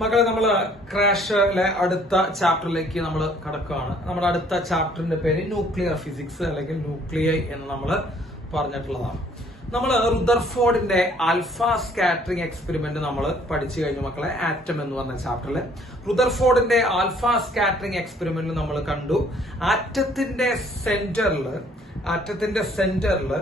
മക്കളെ നമ്മള് ക്രാഷിലെ അടുത്ത ചാപ്റ്ററിലേക്ക് നമ്മൾ കടക്കുകയാണ്. നമ്മുടെ അടുത്ത ചാപ്റ്ററിന്റെ പേര് ന്യൂക്ലിയർ ഫിസിക്സ് അല്ലെങ്കിൽ ന്യൂക്ലിയൈ എന്ന് നമ്മൾ പറഞ്ഞിട്ടുള്ളതാണ്. നമ്മൾ റുദർഫോർഡിന്റെ ആൽഫ സ്കാറ്ററിംഗ് എക്സ്പെരിമെന്റ് നമ്മൾ പഠിച്ചു കഴിഞ്ഞു മക്കളെ. ആറ്റം എന്ന് പറഞ്ഞ ചാപ്റ്ററിൽ റുദർഫോർഡിന്റെ ആൽഫ സ്കാറ്ററിംഗ് എക്സ്പെരിമെന്റ് നമ്മൾ കണ്ടു. ആറ്റത്തിന്റെ സെന്ററിൽ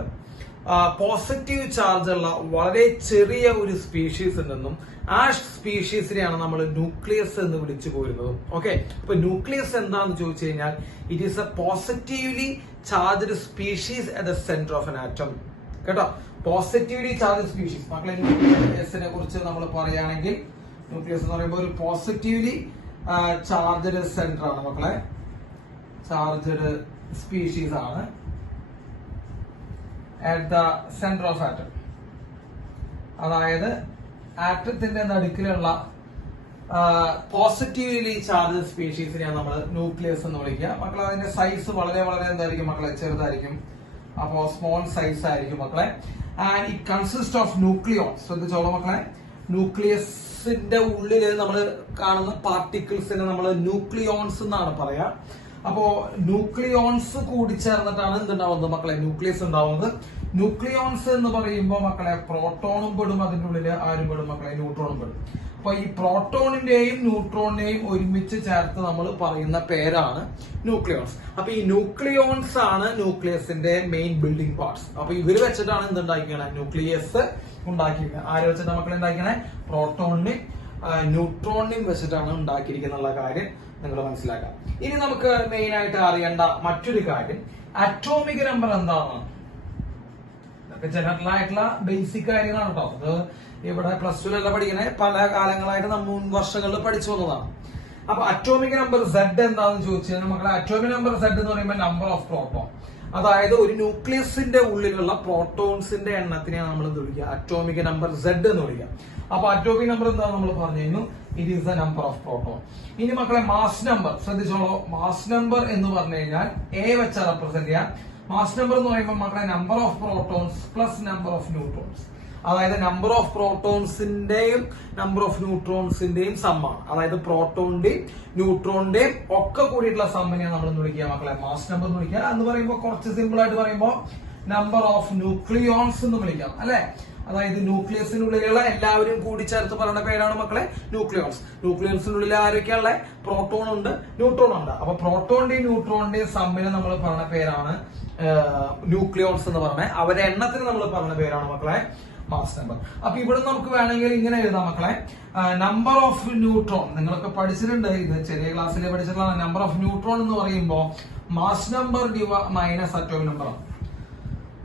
പോസിറ്റീവ് ചാർജ് ഉള്ള വളരെ ചെറിയ ഒരു സ്പീഷീസ് ഉണ്ടെന്നും ആ സ്പീഷീസിനെയാണ് നമ്മൾ ന്യൂക്ലിയസ് എന്ന് വിളിച്ചു പോരുന്നത്. ഓക്കെ, അപ്പൊ ന്യൂക്ലിയസ് എന്താണെന്ന് ചോദിച്ചു കഴിഞ്ഞാൽ it is A positively charged species at the centre of an atom. കേട്ടോ, പോസിറ്റീവ്ലി ചാർജ്ഡ് സ്പീഷീസ്. മക്കളെ ന്യൂക്ലിയസിനെ കുറിച്ച് നമ്മൾ പറയുകയാണെങ്കിൽ ന്യൂക്ലിയസ് എന്ന് പറയുമ്പോൾ ഒരു പോസിറ്റീവ്ലി ചാർജ്ഡ് സെന്റർ ആണ് മക്കളെ, ചാർജ്ഡ് സ്പീഷീസ് ആണ് at the center of atom. അതായത് ആറ്റത്തിന്റെ നടുക്കിലുള്ള പോസിറ്റീവ്ലി ചാർജ് സ്പീഷീസിനെയാണ് നമ്മൾ ന്യൂക്ലിയസ് എന്ന് വിളിക്കുക. മക്കളെ അതിന്റെ സൈസ് വളരെ എന്തായിരിക്കും മക്കളെ, ചെറുതായിരിക്കും. അപ്പോ സ്മോൾ സൈസ് ആയിരിക്കും മക്കളെ. And it consist of nucleons. ശ്രദ്ധിച്ചോളൂ മക്കളെ, ന്യൂക്ലിയസിന്റെ ഉള്ളിൽ നമ്മൾ കാണുന്ന പാർട്ടിക്കിൾസിനെ നമ്മൾ ന്യൂക്ലിയോൺസ് എന്നാണ് പറയാ. അപ്പോ ന്യൂക്ലിയോൺസ് കൂടി ചേർന്നിട്ടാണ് എന്തുണ്ടാവുന്നത് മക്കളെ, ന്യൂക്ലിയസ് ഉണ്ടാവുന്നത്. ന്യൂക്ലിയോൺസ് എന്ന് പറയുമ്പോൾ മക്കളെ പ്രോട്ടോണും പെടും, അതിന്റെ ഉള്ളില് ആരും പെടും മക്കളെ, ന്യൂട്രോണും പെടും. അപ്പൊ ഈ പ്രോട്ടോണിന്റെയും ന്യൂട്രോണിന്റെയും ഒരുമിച്ച് ചേർത്ത് നമ്മൾ പറയുന്ന പേരാണ് ന്യൂക്ലിയോൺസ്. അപ്പൊ ഈ ന്യൂക്ലിയോൺസ് ആണ് ന്യൂക്ലിയസിന്റെ മെയിൻ ബിൽഡിംഗ് പാർട്സ്. അപ്പൊ ഇവര് വെച്ചിട്ടാണ് എന്തുണ്ടാക്കിയത്, ന്യൂക്ലിയസ് ഉണ്ടാക്കിയത്. ആര് വെച്ചിട്ട് മക്കളെ ഉണ്ടാക്കിയത്, പ്രോട്ടോണിനെയും ന്യൂട്രോണിനെയും വെച്ചിട്ടാണ് ഉണ്ടാക്കിയിരിക്കുന്ന കാര്യം നിങ്ങൾ മനസ്സിലാക്കാം. ഇനി നമുക്ക് മെയിൻ ആയിട്ട് അറിയേണ്ട മറ്റൊരു കാര്യം അറ്റോമിക് നമ്പർ എന്താണ്. ഇതൊക്കെ ജനറൽ ആയിട്ടുള്ള ബേസിക് കാര്യങ്ങളാണ് കേട്ടോ. അത് ഇവിടെ പ്ലസ് ടുവിലല്ല പഠിക്കണേ, പല കാലങ്ങളായിട്ട് നമ്മൾ മുൻ വർഷങ്ങളിൽ പഠിച്ചു വന്നതാണ്. അപ്പൊ അറ്റോമിക് നമ്പർ സെഡ് എന്താണെന്ന് ചോദിച്ചു കഴിഞ്ഞാൽ മക്കളെ, അറ്റോമിക് നമ്പർ സെഡ് എന്ന് പറയുമ്പോൾ നമ്പർ ഓഫ് പ്രോട്ടോൺ, അതായത് ഒരു ന്യൂക്ലിയസിന്റെ ഉള്ളിലുള്ള പ്രോട്ടോൺസിന്റെ എണ്ണത്തിനെയാണ് നമ്മൾ എന്ത് വിളിക്കുക, അറ്റോമിക് നമ്പർ സെഡ് എന്ന് വിളിക്കുക. അപ്പൊ അറ്റോമിക് നമ്പർ എന്താ നമ്മൾ പറഞ്ഞു കഴിഞ്ഞു, it is the number of proton. ഇനി മക്കളെ മാസ് നമ്പർ ശ്രദ്ധിച്ചോളൂ. മാസ് നമ്പർ എന്ന് പറഞ്ഞു കഴിഞ്ഞാൽ എ വെച്ച് റെപ്രസെന്റ് ചെയ്യാം. മാസ് നമ്പർ എന്ന് പറയുമ്പോൾ മക്കളെ number of protons plus number of neutrons, അതായത് നമ്പർ ഓഫ് പ്രോട്ടോൺസിന്റെയും നമ്പർ ഓഫ് ന്യൂട്രോൺസിന്റെയും സമ്മാണ്. അതായത് പ്രോട്ടോണിന്റെയും ന്യൂട്രോണിന്റെയും ഒക്കെ കൂടിയിട്ടുള്ള സമ്മിനെയാണ് നമ്മൾ എന്ന് വിളിക്കുക മക്കളെ മാസ് നമ്പർ എന്ന് വിളിക്കുക. എന്ന് പറയുമ്പോൾ കുറച്ച് സിമ്പിൾ ആയിട്ട് പറയുമ്പോൾ നമ്പർ ഓഫ് ന്യൂക്ലിയോൺസ് എന്ന് വിളിക്കാം അല്ലെ. അതായത് ന്യൂക്ലിയസിനുള്ളിലുള്ള എല്ലാവരും കൂടി ചേർത്ത് പറയുന്ന പേരാണ് മക്കളെ ന്യൂക്ലിയോൺസ്. ന്യൂക്ലിയോൺസിനുള്ളിൽ ആരൊക്കെയുള്ള പ്രോട്ടോൺ ഉണ്ട്, ന്യൂട്രോൺ ഉണ്ട്. അപ്പൊ പ്രോട്ടോണിന്റെയും ന്യൂട്രോണിന്റെയും സമ്മിനെ നമ്മൾ പറയുന്ന പേരാണ് ന്യൂക്ലിയോൺസ് എന്ന് പറഞ്ഞത്. അവരുടെ എണ്ണത്തിന് നമ്മൾ പറയുന്ന പേരാണ് മക്കളെ മാസ് നമ്പർ. അപ്പൊ ഇവിടെ നമുക്ക് വേണമെങ്കിൽ ഇങ്ങനെ എഴുതാം മക്കളെ, നമ്പർ ഓഫ് ന്യൂട്രോൺ നിങ്ങളൊക്കെ പഠിച്ചിട്ടുണ്ട്, ഇത് ചെറിയ ക്ലാസ്സിൽ പഠിച്ചിട്ടുള്ള നമ്പർ ഓഫ് ന്യൂട്രോൺ എന്ന് പറയുമ്പോൾ mass number minus atomic number ആണ്.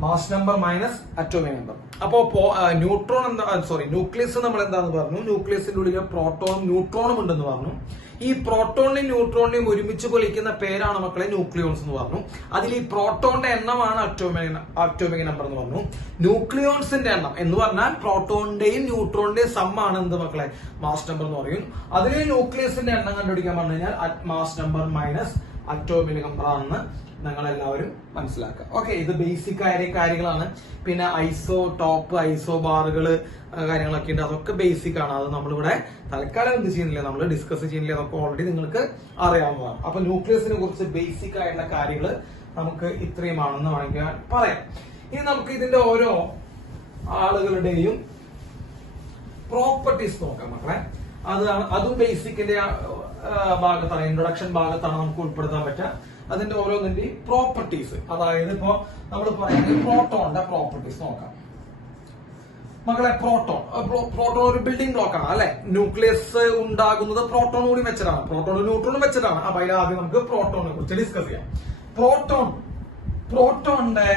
Mass number minus atomic number. അപ്പോ ന്യൂട്രോൺ എന്താ, സോറി ന്യൂക്ലിയസ് നമ്മൾ എന്താന്ന് പറഞ്ഞു, ന്യൂക്ലിയസിന്റെ ഉള്ളിൽ പ്രോട്ടോണും ന്യൂട്രോണും ഉണ്ടെന്ന് പറഞ്ഞു. ഈ പ്രോട്ടോണിനെയും ന്യൂട്രോണിനെയും ഒരുമിച്ച് പൊളിക്കുന്ന പേരാണ് മക്കളെ ന്യൂക്ലിയോൺസ് എന്ന് പറഞ്ഞു. അതിൽ ഈ പ്രോട്ടോണിന്റെ എണ്ണമാണ് അറ്റോമിക് നമ്പർ എന്ന് പറഞ്ഞു. ന്യൂക്ലിയോൺസിന്റെ എണ്ണം എന്ന് പറഞ്ഞാൽ പ്രോട്ടോണിന്റെയും ന്യൂട്രോണിന്റെയും സമ്മാണ് എന്ത് മക്കളെ, മാസ് നമ്പർ എന്ന് പറയും. അതിൽ ന്യൂക്ലിയസിന്റെ എണ്ണം കണ്ടുപിടിക്കാൻ പറഞ്ഞു കഴിഞ്ഞാൽ mass number minus atomic number ആണെന്ന് നിങ്ങൾ എല്ലാവരും മനസ്സിലാക്കുക. ഓക്കെ, ഇത് ബേസിക് ആയ കാര്യങ്ങളാണ്. പിന്നെ ഐസോ ടോപ്പ്, ഐസോ ബാറുകൾ കാര്യങ്ങളൊക്കെ ഉണ്ട്, അതൊക്കെ ബേസിക് ആണ്. അത് നമ്മളിവിടെ തൽക്കാലം എന്ത് ചെയ്യുന്നില്ല, നമ്മൾ ഡിസ്കസ് ചെയ്യുന്നില്ല, അതൊക്കെ ഓൾറെഡി നിങ്ങൾക്ക് അറിയാവുന്നതാണ്. അപ്പൊ ന്യൂക്ലിയസിനെ കുറിച്ച് ബേസിക് ആയിട്ടുള്ള കാര്യങ്ങൾ നമുക്ക് ഇത്രയുമാണെന്ന് വേണമെങ്കിൽ പറയാം. ഇനി നമുക്ക് ഇതിന്റെ ഓരോ ആളുകളുടെയും പ്രോപ്പർട്ടീസ് നോക്കാം മക്കളെ. അതും ബേസിക്കിന്റെ ഭാഗത്താണ്, ഇൻട്രൊഡക്ഷൻ ഭാഗത്താണ് നമുക്ക് ഉൾപ്പെടുത്താൻ പറ്റുക. അതിന്റെ ഓരോന്നിന്റെയും പ്രോപ്പർട്ടീസ്, അതായത് ഇപ്പോ നമ്മൾ പറയുന്നത് പ്രോട്ടോണിന്റെ പ്രോപ്പർട്ടീസ് നോക്കാം മക്കളെ. പ്രോട്ടോൺ ഒരു ബിൽഡിംഗ് ബ്ലോക്ക് ആണ് അല്ലെ. ന്യൂക്ലിയസ് ഉണ്ടാകുന്നത് പ്രോട്ടോൺ കൂടി വെച്ചിട്ടാണ്, പ്രോട്ടോണും ന്യൂട്രോണും വെച്ചിട്ടാണ്. അപ്പൊ അതിൽ ആദ്യം നമുക്ക് പ്രോട്ടോണിനെ കുറിച്ച് ഡിസ്കസ് ചെയ്യാം. പ്രോട്ടോണിന്റെ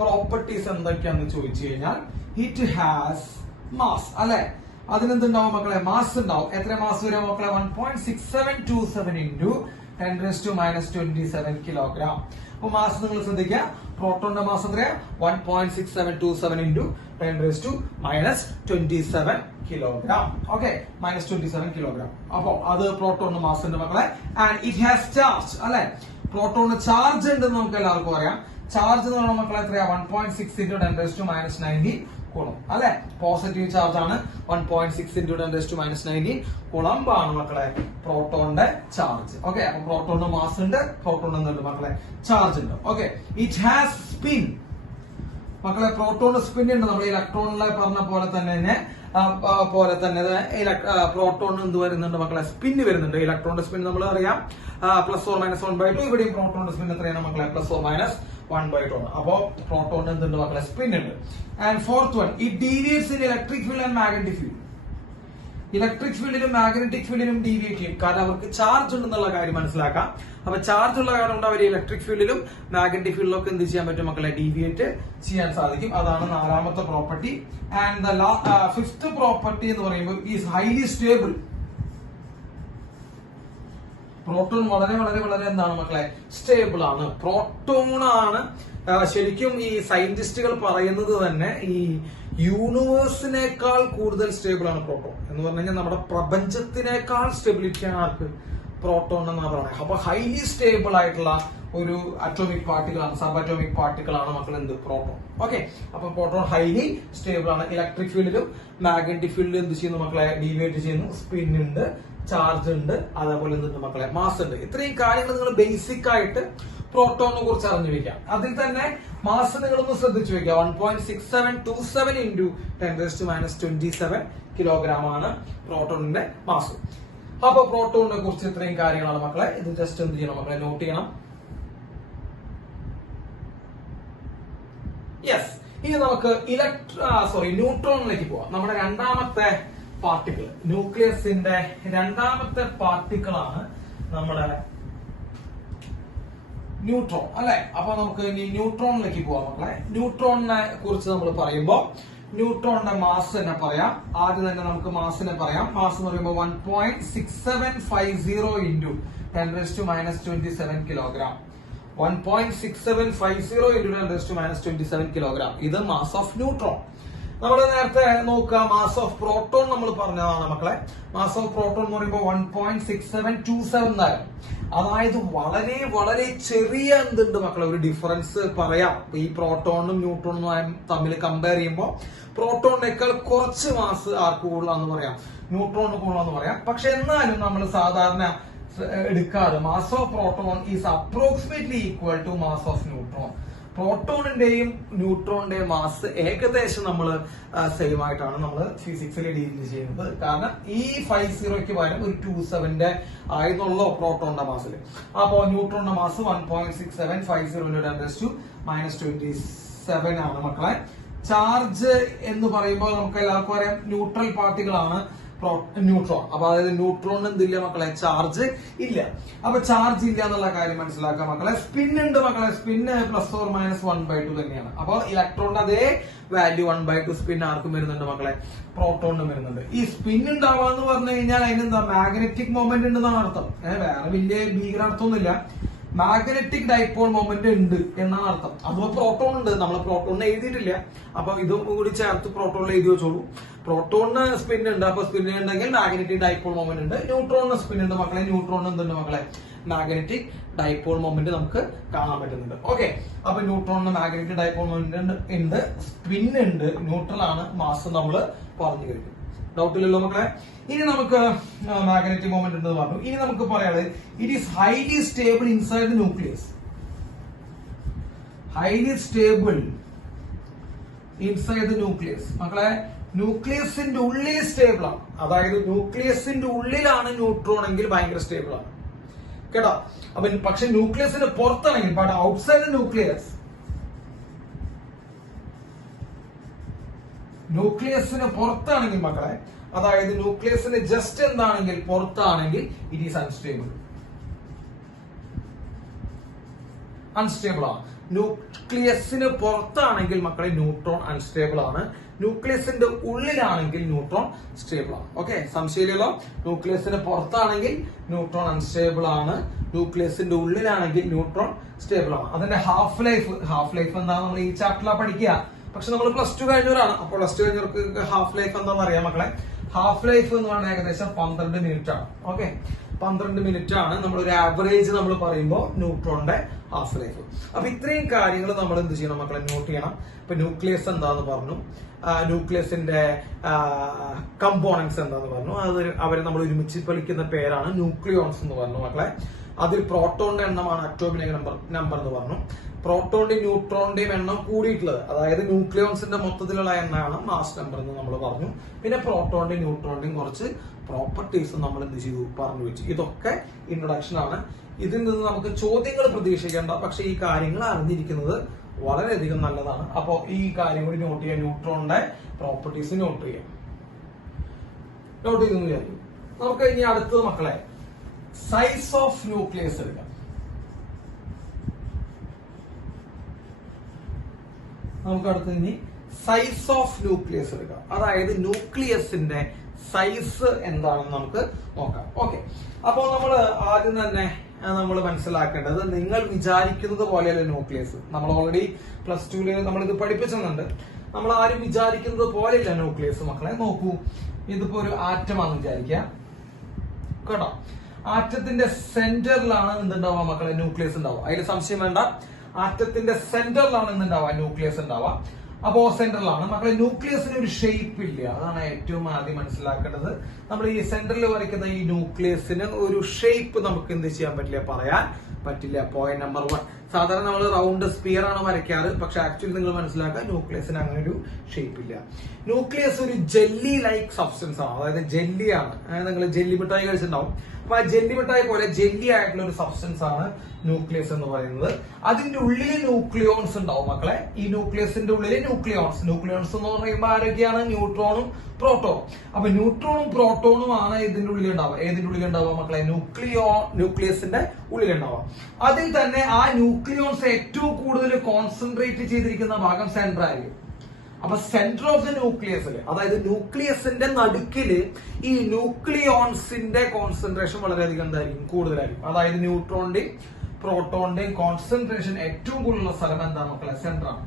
പ്രോപ്പർട്ടീസ് എന്തൊക്കെയാന്ന് ചോദിച്ചു കഴിഞ്ഞാൽ ഇറ്റ് ഹാസ് മാസ് അല്ലെ. അതിനെന്തുണ്ടാവും മക്കളെ, മാസ് ഉണ്ടാവും. എത്ര മാസ് വരും മക്കളെ, 1.6727 into 10⁻⁻27 കിലോഗ്രാം. അപ്പൊ മാസ് നിങ്ങൾ ശ്രദ്ധിക്കുക, പ്രോട്ടോണിന്റെ മാസ് എത്രയാ, 1.6727 into 10⁻⁻27 കിലോഗ്രാം. Okay, -27 kilogram. അപ്പൊ അത് പ്രോട്ടോണിന്റെ മാസ് ഉണ്ട് മക്കളെ. ആൻഡ് ഇറ്റ് ഹാസ് ചാർജ് അല്ലെ. പ്രോട്ടോണിന് ചാർജ് ഉണ്ടെന്ന് നമുക്ക് എല്ലാവർക്കും അറിയാം. ചാർജ് എന്ന് പറഞ്ഞാൽ മക്കളെ എത്രയാ, 1.6 into 10⁻⁻90 കൂളം അല്ലെ. പോസിറ്റീവ് ചാർജ് ആണ് 1.6 into 10⁻⁹ കൂളംബ് ആണ് മക്കളെ പ്രോട്ടോണിന്റെ ചാർജ്. ഓക്കെ, അപ്പൊ പ്രോട്ടോണിന് മാസ് ഉണ്ട്, പ്രോട്ടോൺ എന്നുണ്ട് മക്കളെ ചാർജ് ഉണ്ട്. Okay, it has spin. മക്കളെ പ്രോട്ടോണിന് സ്പിൻ ഉണ്ട്. നമ്മൾ ഇലക്ട്രോണിലെ പറഞ്ഞ പോലെ തന്നെ പ്രോട്ടോണിന് എന്ത് വരുന്നുണ്ട് മക്കളെ, സ്പിൻ വരുന്നുണ്ട്. ഇലക്ട്രോണിന്റെ സ്പിൻ നമ്മൾ അറിയാം +or-1/2. ഇവിടെയും പ്രോട്ടോണിന്റെ സ്പിൻ എത്രയാണ് മക്കളെ, +or-1/2 ആണ്. അപ്പോ പ്രോട്ടോണിന് എന്തുണ്ട് മക്കളെ, സ്പിൻ ഉണ്ട്. And fourth one, it deviates in electric field and magnetic field. Electric ഫീൽഡിലും മാഗ്നറ്റിക് ഫീൽഡിലും ഡീവിയേറ്റ് ചെയ്യും. കാരണം അവർക്ക് ചാർജ് ഉണ്ടെന്നുള്ള കാര്യം മനസ്സിലാക്കാം. അപ്പൊ ചാർജ് ഉള്ള കാരണം കൊണ്ട് അവർ ഇലക്ട്രിക് ഫീൽഡിലും മാഗ്നറ്റിക് ഫീൽഡിലും ഒക്കെ എന്ത് ചെയ്യാൻ പറ്റും മക്കളെ, ഡീവിയേറ്റ് ചെയ്യാൻ സാധിക്കും. അതാണ് 4ാമത്തെ property. And the 5th property എന്ന് പറയുമ്പോൾ ഈസ് ഹൈലി സ്റ്റേബിൾ. പ്രോട്ടോൺ വളരെ വളരെ വളരെ എന്താണ് മക്കളെ, സ്റ്റേബിൾ ആണ്. പ്രോട്ടോൺ ആണ് ശരിക്കും ഈ സയന്റിസ്റ്റുകൾ പറയുന്നത് തന്നെ ഈ യൂണിവേഴ്സിനേക്കാൾ കൂടുതൽ സ്റ്റേബിൾ ആണ് പ്രോട്ടോൺ എന്ന് പറഞ്ഞു കഴിഞ്ഞാൽ നമ്മുടെ പ്രപഞ്ചത്തിനേക്കാൾ സ്റ്റെബിലിറ്റി ആണ് ആർക്ക്, പ്രോട്ടോൺ എന്നാണ് പറയുന്നത്. അപ്പൊ ഹൈലി സ്റ്റേബിൾ ആയിട്ടുള്ള ഒരു അറ്റോമിക് പാർട്ടിക്കിൾ ആണ്, സബ് അറ്റോമിക് പാർട്ടിക്കിൾ ആണ് മക്കൾ എന്ത്, പ്രോട്ടോൺ. ഓക്കെ, അപ്പൊ പ്രോട്ടോൺ ഹൈലി സ്റ്റേബിൾ ആണ്. ഇലക്ട്രിക് ഫീൽഡിലും മാഗ്നറ്റിക് ഫീൽഡിലും എന്ത് ചെയ്യുന്നു മക്കളെ, ഡീവിയേറ്റ് ചെയ്യുന്നു. സ്പിൻ ഉണ്ട്, ചാർജ് ഉണ്ട്, അതേപോലെ എന്തുണ്ട് മക്കളെ, മാസ് ഉണ്ട്. ഇത്രയും കാര്യങ്ങൾ നിങ്ങൾ ബേസിക് ആയിട്ട് പ്രോട്ടോണിനെ കുറിച്ച് അറിഞ്ഞു വെക്കാം. അതിൽ തന്നെ മാസ് നിങ്ങളൊന്ന് ശ്രദ്ധിച്ചു വെക്കാം. 1.6727 into 10⁻⁻27 കിലോഗ്രാം ആണ് പ്രോട്ടോണിന്റെ മാസ്. അപ്പൊ പ്രോട്ടോണിനെ കുറിച്ച് ഇത്രയും കാര്യങ്ങളാണ് മക്കളെ. ഇത് ജസ്റ്റ് എന്ത് ചെയ്യണം മക്കളെ, നോട്ട് ചെയ്യണം. യെസ്, ഇനി നമുക്ക് ന്യൂട്രോണിലേക്ക് പോവാം. നമ്മുടെ 2ാമത്തെ പാർട്ടിക്കിൾ, ന്യൂക്ലിയസിന്റെ 2ാമത്തെ പാർട്ടിക്കിൾ ആണ് നമ്മുടെ ന്യൂട്രോൺ അല്ലെ. അപ്പൊ നമുക്ക് ഇനി ന്യൂട്രോണിലേക്ക് പോവാം മക്കളെ. ന്യൂട്രോണിനെ കുറിച്ച് നമ്മൾ പറയുമ്പോൾ ന്യൂട്രോണിന്റെ മാസ് തന്നെ പറയാം. ആദ്യം തന്നെ നമുക്ക് മാസിനെ പറയാം. മാസ് എന്ന് പറയുമ്പോൾ 1.6750 into 10⁻⁻27 കിലോഗ്രാം. 1.6750 into 10⁻⁻27 kilogram. ഇത് മാസ് ഓഫ് ന്യൂട്രോൺ. നമ്മൾ നേരത്തെ നോക്കുക, മാസ് ഓഫ് പ്രോട്ടോൺ നമ്മൾ പറഞ്ഞതാണ് മക്കളെ. മാസ് ഓഫ് പ്രോട്ടോൺ എന്ന് പറയുമ്പോൾ 1.6727 എന്നായിരുന്നു. അതായത് വളരെ വളരെ ചെറിയ എന്തുണ്ട് മക്കളെ, ഒരു ഡിഫറൻസ് പറയാം. ഈ പ്രോട്ടോണും ന്യൂട്രോണും തമ്മിൽ കമ്പയർ ചെയ്യുമ്പോൾ പ്രോട്ടോണിനേക്കാൾ കുറച്ച് മാസ് ആർക്ക് കൂടുതലാന്ന് പറയാം, ന്യൂട്രോണിന് കൂടുതലാന്ന് പറയാം. പക്ഷെ എന്നാലും നമ്മൾ സാധാരണ എടുക്കാറ് mass of proton is approximately equal to mass of neutron. പ്രോട്ടോണിന്റെയും ന്യൂട്രോണിന്റെയും മാസ് ഏകദേശം നമ്മൾ സെയിം ആയിട്ടാണ് നമ്മൾ ഫിസിക്സിൽ ഡീൽ ചെയ്യുന്നത്. കാരണം ഈ 50ക്ക് പകരം ഒരു 27 ആയിരുന്നുള്ളൂ പ്രോട്ടോണിന്റെ മാസിൽ. അപ്പോ ന്യൂട്രോണിന്റെ മാസ് 1.6750 into 10⁻⁻27 ആണ് മക്കളെ. ചാർജ് എന്ന് പറയുമ്പോൾ നമുക്ക് എല്ലാവർക്കും അറിയാം ന്യൂട്രൽ പാർട്ടിക്കിൾ ആണ് ന്യൂട്രോൺ. അപ്പൊ അതായത് ന്യൂട്രോണിന് എന്തില്ല മക്കളെ, ചാർജ് ഇല്ല. അപ്പൊ ചാർജ് ഇല്ല എന്നുള്ള കാര്യം മനസ്സിലാക്കാം മക്കളെ. സ്പിൻ ഉണ്ട് മക്കളെ, സ്പിന്ന് +or-1/2 തന്നെയാണ്. അപ്പൊ ഇലക്ട്രോണിന്റെ അതേ വാല്യൂ 1/2 സ്പിൻ ആർക്കും വരുന്നുണ്ട് മക്കളെ, പ്രോട്ടോണിനും വരുന്നുണ്ട്. ഈ സ്പിൻ ഉണ്ടാവാന്ന് പറഞ്ഞു കഴിഞ്ഞാൽ അതിനെന്താ, മാഗ്നറ്റിക് മൊമെന്റ് ഉണ്ടെന്നാണ് അർത്ഥം. വേറെ വലിയ ഭീകരാർത്ഥമൊന്നുമില്ല. മാഗ്നറ്റിക് ഡൈപോൾ മൊമെന്റ് ഉണ്ട് എന്നാണ് അർത്ഥം. അതുപോലെ പ്രോട്ടോൺ ഉണ്ട്, നമ്മൾ പ്രോട്ടോണിനെ എഴുതിയിട്ടില്ല. അപ്പൊ ഇതും കൂടി ചേർത്ത് പ്രോട്ടോണിൽ എഴുതി വെച്ചോളൂ. പ്രോട്ടോണിന് സ്പിൻ ഉണ്ട്, അപ്പൊ സ്പിൻ ഉണ്ടെങ്കിൽ മാഗ്നറ്റിക് ഡൈപോൾ മൊമെന്റ് ഉണ്ട്. ന്യൂട്രോണിന് സ്പിൻ ഉണ്ട് മക്കളെ, ന്യൂട്രോണിന് എന്തുണ്ട് മക്കളെ, മാഗ്നറ്റിക് ഡൈപോൾ മൊമെന്റ് നമുക്ക് കാണാൻ പറ്റുന്നുണ്ട്. ഓക്കെ, അപ്പൊ ന്യൂട്രോണിന് മാഗ്നറ്റിക് ഡൈപോൾ മൊമെന്റ് ഉണ്ട്, സ്പിൻ ഉണ്ട്, ന്യൂട്രൽ ആണ്, മാസ് നമ്മൾ പറഞ്ഞു കഴിഞ്ഞു. ഡൗട്ട് ഇല്ലല്ലോ മക്കളെ. ഇനി നമുക്ക് മാഗ്നറ്റിക് മൊമെന്റ് ഉണ്ടെന്ന് പറഞ്ഞു. ഇനി നമുക്ക് പറയാനുള്ളത് it is highly stable inside the nucleus. Highly stable inside the nucleus മക്കളെ. ന്യൂക്ലിയസിന്റെ ഉള്ളിൽ സ്റ്റേബിൾ ആണ്. അതായത് ന്യൂക്ലിയസിന്റെ ഉള്ളിലാണ് ന്യൂട്രോൺ എങ്കിൽ ഭയങ്കര സ്റ്റേബിൾ ആണ് കേട്ടോ. അപ്പൊ പക്ഷെ ന്യൂക്ലിയസിന്റെ പുറത്താണെങ്കിൽ, ബട്ട് ഔട്ട്സൈഡ് ന്യൂക്ലിയസിന് പുറത്താണെങ്കിൽ മക്കളെ, അതായത് ന്യൂക്ലിയസിന് ജസ്റ്റ് എന്താണെങ്കിൽ പുറത്താണെങ്കിൽ ഇറ്റ് ഈസ് അൺസ്റ്റേബിൾ ആണ്. ന്യൂക്ലിയസിന് പുറത്താണെങ്കിൽ മക്കളെ ന്യൂട്രോൺ അൺസ്റ്റേബിൾ ആണ്. ന്യൂക്ലിയസിന്റെ ഉള്ളിലാണെങ്കിൽ ന്യൂട്രോൺ സ്റ്റേബിൾ ആണ്. ഓക്കെ, സംശയമില്ലല്ലോ. ന്യൂക്ലിയസിന് പുറത്താണെങ്കിൽ ന്യൂട്രോൺ അൺസ്റ്റേബിൾ ആണ്, ന്യൂക്ലിയസിന്റെ ഉള്ളിലാണെങ്കിൽ ന്യൂട്രോൺ സ്റ്റേബിൾ ആണ്. അതിന്റെ ഹാഫ് ലൈഫ് എന്താ നമ്മൾ ഈ ചാപ്റ്ററിലാണ് പഠിക്കുക. പക്ഷെ നമ്മൾ +2 കഴിഞ്ഞവരാണ്. അപ്പോൾ +2 കഴിഞ്ഞവർക്ക് ഹാഫ് ലൈഫ് എന്താണെന്ന് അറിയാം മക്കളെ. ഹാഫ് ലൈഫ് എന്ന് പറഞ്ഞാൽ ഏകദേശം 12 മിനിറ്റ് ആണ്. ഓക്കെ, 12 മിനിറ്റ് ആണ് നമ്മൾ ഒരു ആവറേജ് നമ്മൾ പറയുമ്പോൾ ന്യൂട്രോണിന്റെ ഹാഫ് ലൈഫ്. അപ്പൊ ഇത്രയും കാര്യങ്ങൾ നമ്മൾ എന്ത് ചെയ്യണം മക്കളെ, നോട്ട് ചെയ്യണം. ഇപ്പൊ ന്യൂക്ലിയസ് എന്താന്ന് പറഞ്ഞു, ന്യൂക്ലിയസിന്റെ കമ്പോണൻസ് എന്താന്ന് പറഞ്ഞു, അത് അവരെ നമ്മൾ ഒരുമിച്ച് വിളിക്കുന്ന പേരാണ് ന്യൂക്ലിയോൺസ് എന്ന് പറഞ്ഞു മക്കളെ. അതിൽ പ്രോട്ടോണിന്റെ എണ്ണമാണ് അറ്റോമിക് നമ്പർ എന്ന് പറഞ്ഞു. പ്രോട്ടോണിന്റെയും ന്യൂട്രോണിന്റെയും എണ്ണം കൂടിയിട്ടുള്ളത്, അതായത് ന്യൂക്ലിയോൺസിന്റെ മൊത്തത്തിലുള്ള എണ്ണമാണ് മാസ് നമ്പർ എന്ന് നമ്മൾ പറഞ്ഞു. പിന്നെ പ്രോട്ടോണിന്റെയും ന്യൂട്രോണിന്റെയും കുറച്ച് പ്രോപ്പർട്ടീസ് നമ്മൾ എന്ത് ചെയ്തു പറഞ്ഞു വെച്ചു. ഇതൊക്കെ ഇൻട്രൊഡക്ഷൻ ആണ്. ഇതിൽ നിന്ന് നമുക്ക് ചോദ്യങ്ങൾ പ്രതീക്ഷിക്കേണ്ട, പക്ഷെ ഈ കാര്യങ്ങൾ അറിഞ്ഞിരിക്കുന്നത് വളരെയധികം നല്ലതാണ്. അപ്പോൾ ഈ കാര്യം കൂടി നോട്ട് ചെയ്യാം, ന്യൂട്രോണിന്റെ പ്രോപ്പർട്ടീസ് നോട്ട് ചെയ്യാം. നോട്ട് ചെയ്തെന്ന് വിചാരിക്കും. നമുക്ക് ഇനി അടുത്തത് മക്കളെ സൈസ് ഓഫ് ന്യൂക്ലിയസ് എടുക്കാം. നമുക്ക് അടുത്ത് ഇനി സൈസ് ഓഫ് ന്യൂക്ലിയസ് എടുക്കാം. അതായത് ന്യൂക്ലിയസിന്റെ സൈസ് എന്താണെന്ന് നമുക്ക് നോക്കാം. ഓക്കെ, അപ്പോൾ നമ്മൾ ആദ്യം തന്നെ നമ്മൾ മനസ്സിലാക്കേണ്ടത്, നിങ്ങൾ വിചാരിക്കുന്നത് പോലെയല്ല ന്യൂക്ലിയസ്. നമ്മൾ ഓൾറെഡി +2 നമ്മൾ ഇത് പഠിപ്പിച്ചിട്ടുണ്ട്. നമ്മൾ ആരും വിചാരിക്കുന്നത് പോലെയല്ല ന്യൂക്ലിയസ് മക്കളെ. നോക്കൂ, ഇതിപ്പോ ഒരു ആറ്റമാണെന്ന് വിചാരിക്കുക കേട്ടോ. ആറ്റത്തിന്റെ സെന്ററിലാണ് എന്തുണ്ടാവുക മക്കളെ, ന്യൂക്ലിയസ് ഉണ്ടാവുക. അതിൽ സംശയം വേണ്ട. ആറ്റത്തിന്റെ സെന്ററിലാണ് എന്തുണ്ടാവുക, ന്യൂക്ലിയസ് ഉണ്ടാവുക. അപ്പോ സെന്ററിലാണ് മക്കളെ. ന്യൂക്ലിയസിന് ഒരു ഷേപ്പ് ഇല്ല, അതാണ് ഏറ്റവും ആദ്യം മനസ്സിലാക്കേണ്ടത്. നമ്മൾ ഈ സെന്ററിൽ വരയ്ക്കുന്ന ഈ ന്യൂക്ലിയസിന് ഒരു ഷേപ്പ് നമുക്ക് എന്ത് ചെയ്യാൻ പറ്റില്ല, പറയാൻ പറ്റില്ല. Point number 1. സാധാരണ നമ്മൾ റൗണ്ട് സ്പിയർ ആണ് വരയ്ക്കാറ്, പക്ഷെ ആക്ച്വലി നിങ്ങൾ മനസ്സിലാക്കുക ന്യൂക്ലിയസിന് അങ്ങനെ ഒരു ഷേപ്പ് ഇല്ല. ന്യൂക്ലിയസ് ഒരു ജെല്ലി ലൈക്ക് സബ്സ്റ്റൻസ് ആണ്, അതായത് ജെല്ലിയാണ്. നിങ്ങൾ ജെല്ലി മിഠായി കഴിച്ചിട്ടുണ്ടാവും. അപ്പൊ ആ ജെല്ലി മിഠായി പോലെ ജെല്ലി ആയിട്ടുള്ള ഒരു സബ്സ്റ്റൻസ് ആണ് ന്യൂക്ലിയസ് എന്ന് പറയുന്നത്. അതിന്റെ ഉള്ളിൽ ന്യൂക്ലിയോൺസ് ഉണ്ടാവും മക്കളെ. ഈ ന്യൂക്ലിയസിന്റെ ഉള്ളിൽ ന്യൂക്ലിയോൺസ് എന്ന് പറയുമ്പോൾ ആരൊക്കെയാണ്, ന്യൂട്രോണും പ്രോട്ടോണും. അപ്പൊ ന്യൂട്രോണും പ്രോട്ടോണും ആണ് ഇതിന്റെ ഉള്ളിൽ ഉണ്ടാവുക. ഏതിന്റെ ഉള്ളിൽ ഉണ്ടാവുക മക്കളെ, ന്യൂക്ലിയസിന്റെ ഉള്ളിൽ ഉണ്ടാവുക. അതിൽ തന്നെ ആ ന്യൂക്ലിയോൺസ് ഏറ്റവും കൂടുതൽ കോൺസെൻട്രേറ്റ് ചെയ്തിരിക്കുന്ന ഭാഗം സെന്റർ ആയിരിക്കും. അപ്പൊ സെന്റർ ഓഫ് ദ ന്യൂക്ലിയസിൽ, അതായത് ന്യൂക്ലിയസിന്റെ നടുക്കില് ഈ ന്യൂക്ലിയോൺസിന്റെ കോൺസെൻട്രേഷൻ വളരെയധികം എന്തായിരിക്കും, കൂടുതലായിരിക്കും. അതായത് ന്യൂട്രോണിന്റെയും പ്രോട്ടോണിന്റെയും കോൺസെൻട്രേഷൻ ഏറ്റവും കൂടുതലുള്ള സ്ഥലം എന്താണ് മക്കളെ, സെന്റർ ആണ്.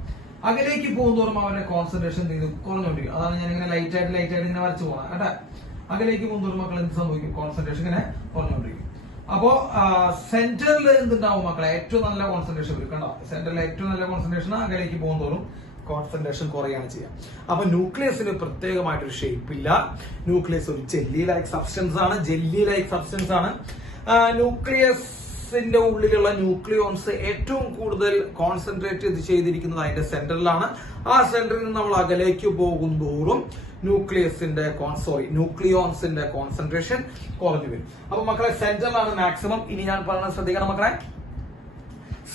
അകലേക്ക് പോകുന്നതോറും അവരുടെ കോൺസെൻട്രേഷൻ കുറഞ്ഞുകൊണ്ടിരിക്കും. അതാണ് ഞാൻ ഇങ്ങനെ ലൈറ്റ് ആയിട്ട് ഇങ്ങനെ വരച്ചു പോകണം കേട്ടാ. അകലേക്ക് പോകുന്നതോറും മക്കൾ എന്ത് സംഭവിക്കും, കോൺസെൻട്രേഷൻ ഇങ്ങനെ കുറഞ്ഞുകൊണ്ടിരിക്കും. അപ്പോ സെന്ററിൽ എന്തുണ്ടാവും മക്കളെ, ഏറ്റവും നല്ല കോൺസെൻട്രേഷൻ വരും കണ്ടോ. സെന്ററിൽ ഏറ്റവും നല്ല കോൺസെൻട്രേഷൻ, അകലേക്ക് പോകുന്നതോറും കോൺസെൻട്രേഷൻ കുറയാണ് ചെയ്യുക. അപ്പൊ ന്യൂക്ലിയസിന് പ്രത്യേകമായിട്ടൊരു ഷേപ്പ് ഇല്ല. ന്യൂക്ലിയസ് ഒരു ജെല്ലി ലൈക്ക് സബ്സ്റ്റൻസ് ആണ്. ന്യൂക്ലിയസിന്റെ ഉള്ളിലുള്ള ന്യൂക്ലിയോൺസ് ഏറ്റവും കൂടുതൽ കോൺസെൻട്രേറ്റ് ചെയ്തിരിക്കുന്നത് അതിന്റെ സെന്ററിലാണ്. ആ സെന്ററിൽ നിന്ന് നമ്മൾ അകലേക്ക് പോകുന്തോറും ന്യൂക്ലിയോൺസിന്റെ കോൺസെൻട്രേഷൻ കുറഞ്ഞു വരും. അപ്പൊ മക്കളെ സെന്ററിലാണ് മാക്സിമം. ഇനി ഞാൻ പറയുന്നത് ശ്രദ്ധിക്കണം മക്കളെ,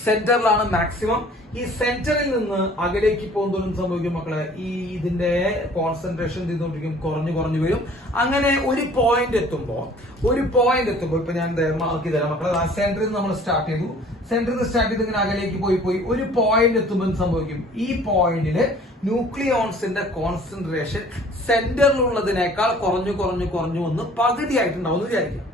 സെന്ററിലാണ് മാക്സിമം. ഈ സെന്ററിൽ നിന്ന് അകലേക്ക് പോകുന്നതും സംഭവിക്കും മക്കളെ, ഈ ഇതിന്റെ കോൺസെൻട്രേഷൻ ചെയ്തുകൊണ്ടിരിക്കും, കുറഞ്ഞു വരും. അങ്ങനെ ഒരു പോയിന്റ് എത്തുമ്പോ ഇപ്പൊ ഞാൻ മാർക്ക് തരാം മക്കളെ. ആ സെന്ററിൽ നിന്ന് നമ്മൾ സ്റ്റാർട്ട് ചെയ്തു ഇങ്ങനെ അകലേക്ക് പോയി ഒരു പോയിന്റ് എത്തുമ്പോൾ സംഭവിക്കും, ഈ പോയിന്റില് ന്യൂക്ലിയോൺസിന്റെ കോൺസെൻട്രേഷൻ സെന്ററിലുള്ളതിനേക്കാൾ കുറഞ്ഞു വന്ന് പകുതിയായിട്ടുണ്ടാവും എന്ന് വിചാരിക്കാം.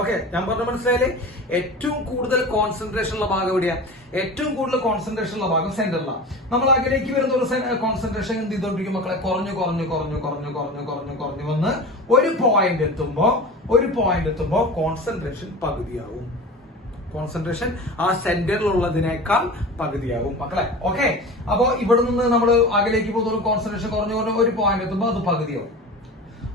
ഓക്കെ, ഞാൻ പറഞ്ഞ മനസ്സിലായില്ലേ? ഏറ്റവും കൂടുതൽ കോൺസെൻട്രേഷൻ ഉള്ള ഭാഗം എവിടെയാ? ഏറ്റവും കൂടുതൽ കോൺസെൻട്രേഷൻ ഉള്ള ഭാഗം സെന്ററിലാണ്. നമ്മൾ അകലേക്ക് വരുന്ന ഒരു കോൺസെൻട്രേഷൻ എന്ത് ചെയ്തോണ്ടിരിക്കും മക്കളെ, കുറഞ്ഞു വന്ന് ഒരു പോയിന്റ് എത്തുമ്പോ കോൺസെൻട്രേഷൻ പകുതിയാവും. കോൺസെൻട്രേഷൻ ആ സെന്ററിലുള്ളതിനേക്കാൾ പകുതിയാവും മക്കളെ. ഓക്കെ, അപ്പോ ഇവിടെ നിന്ന് നമ്മൾ അകലേക്ക് പോകുന്ന കോൺസെൻട്രേഷൻ കുറഞ്ഞു ഒരു പോയിന്റ് എത്തുമ്പോൾ അത് പകുതിയാവും.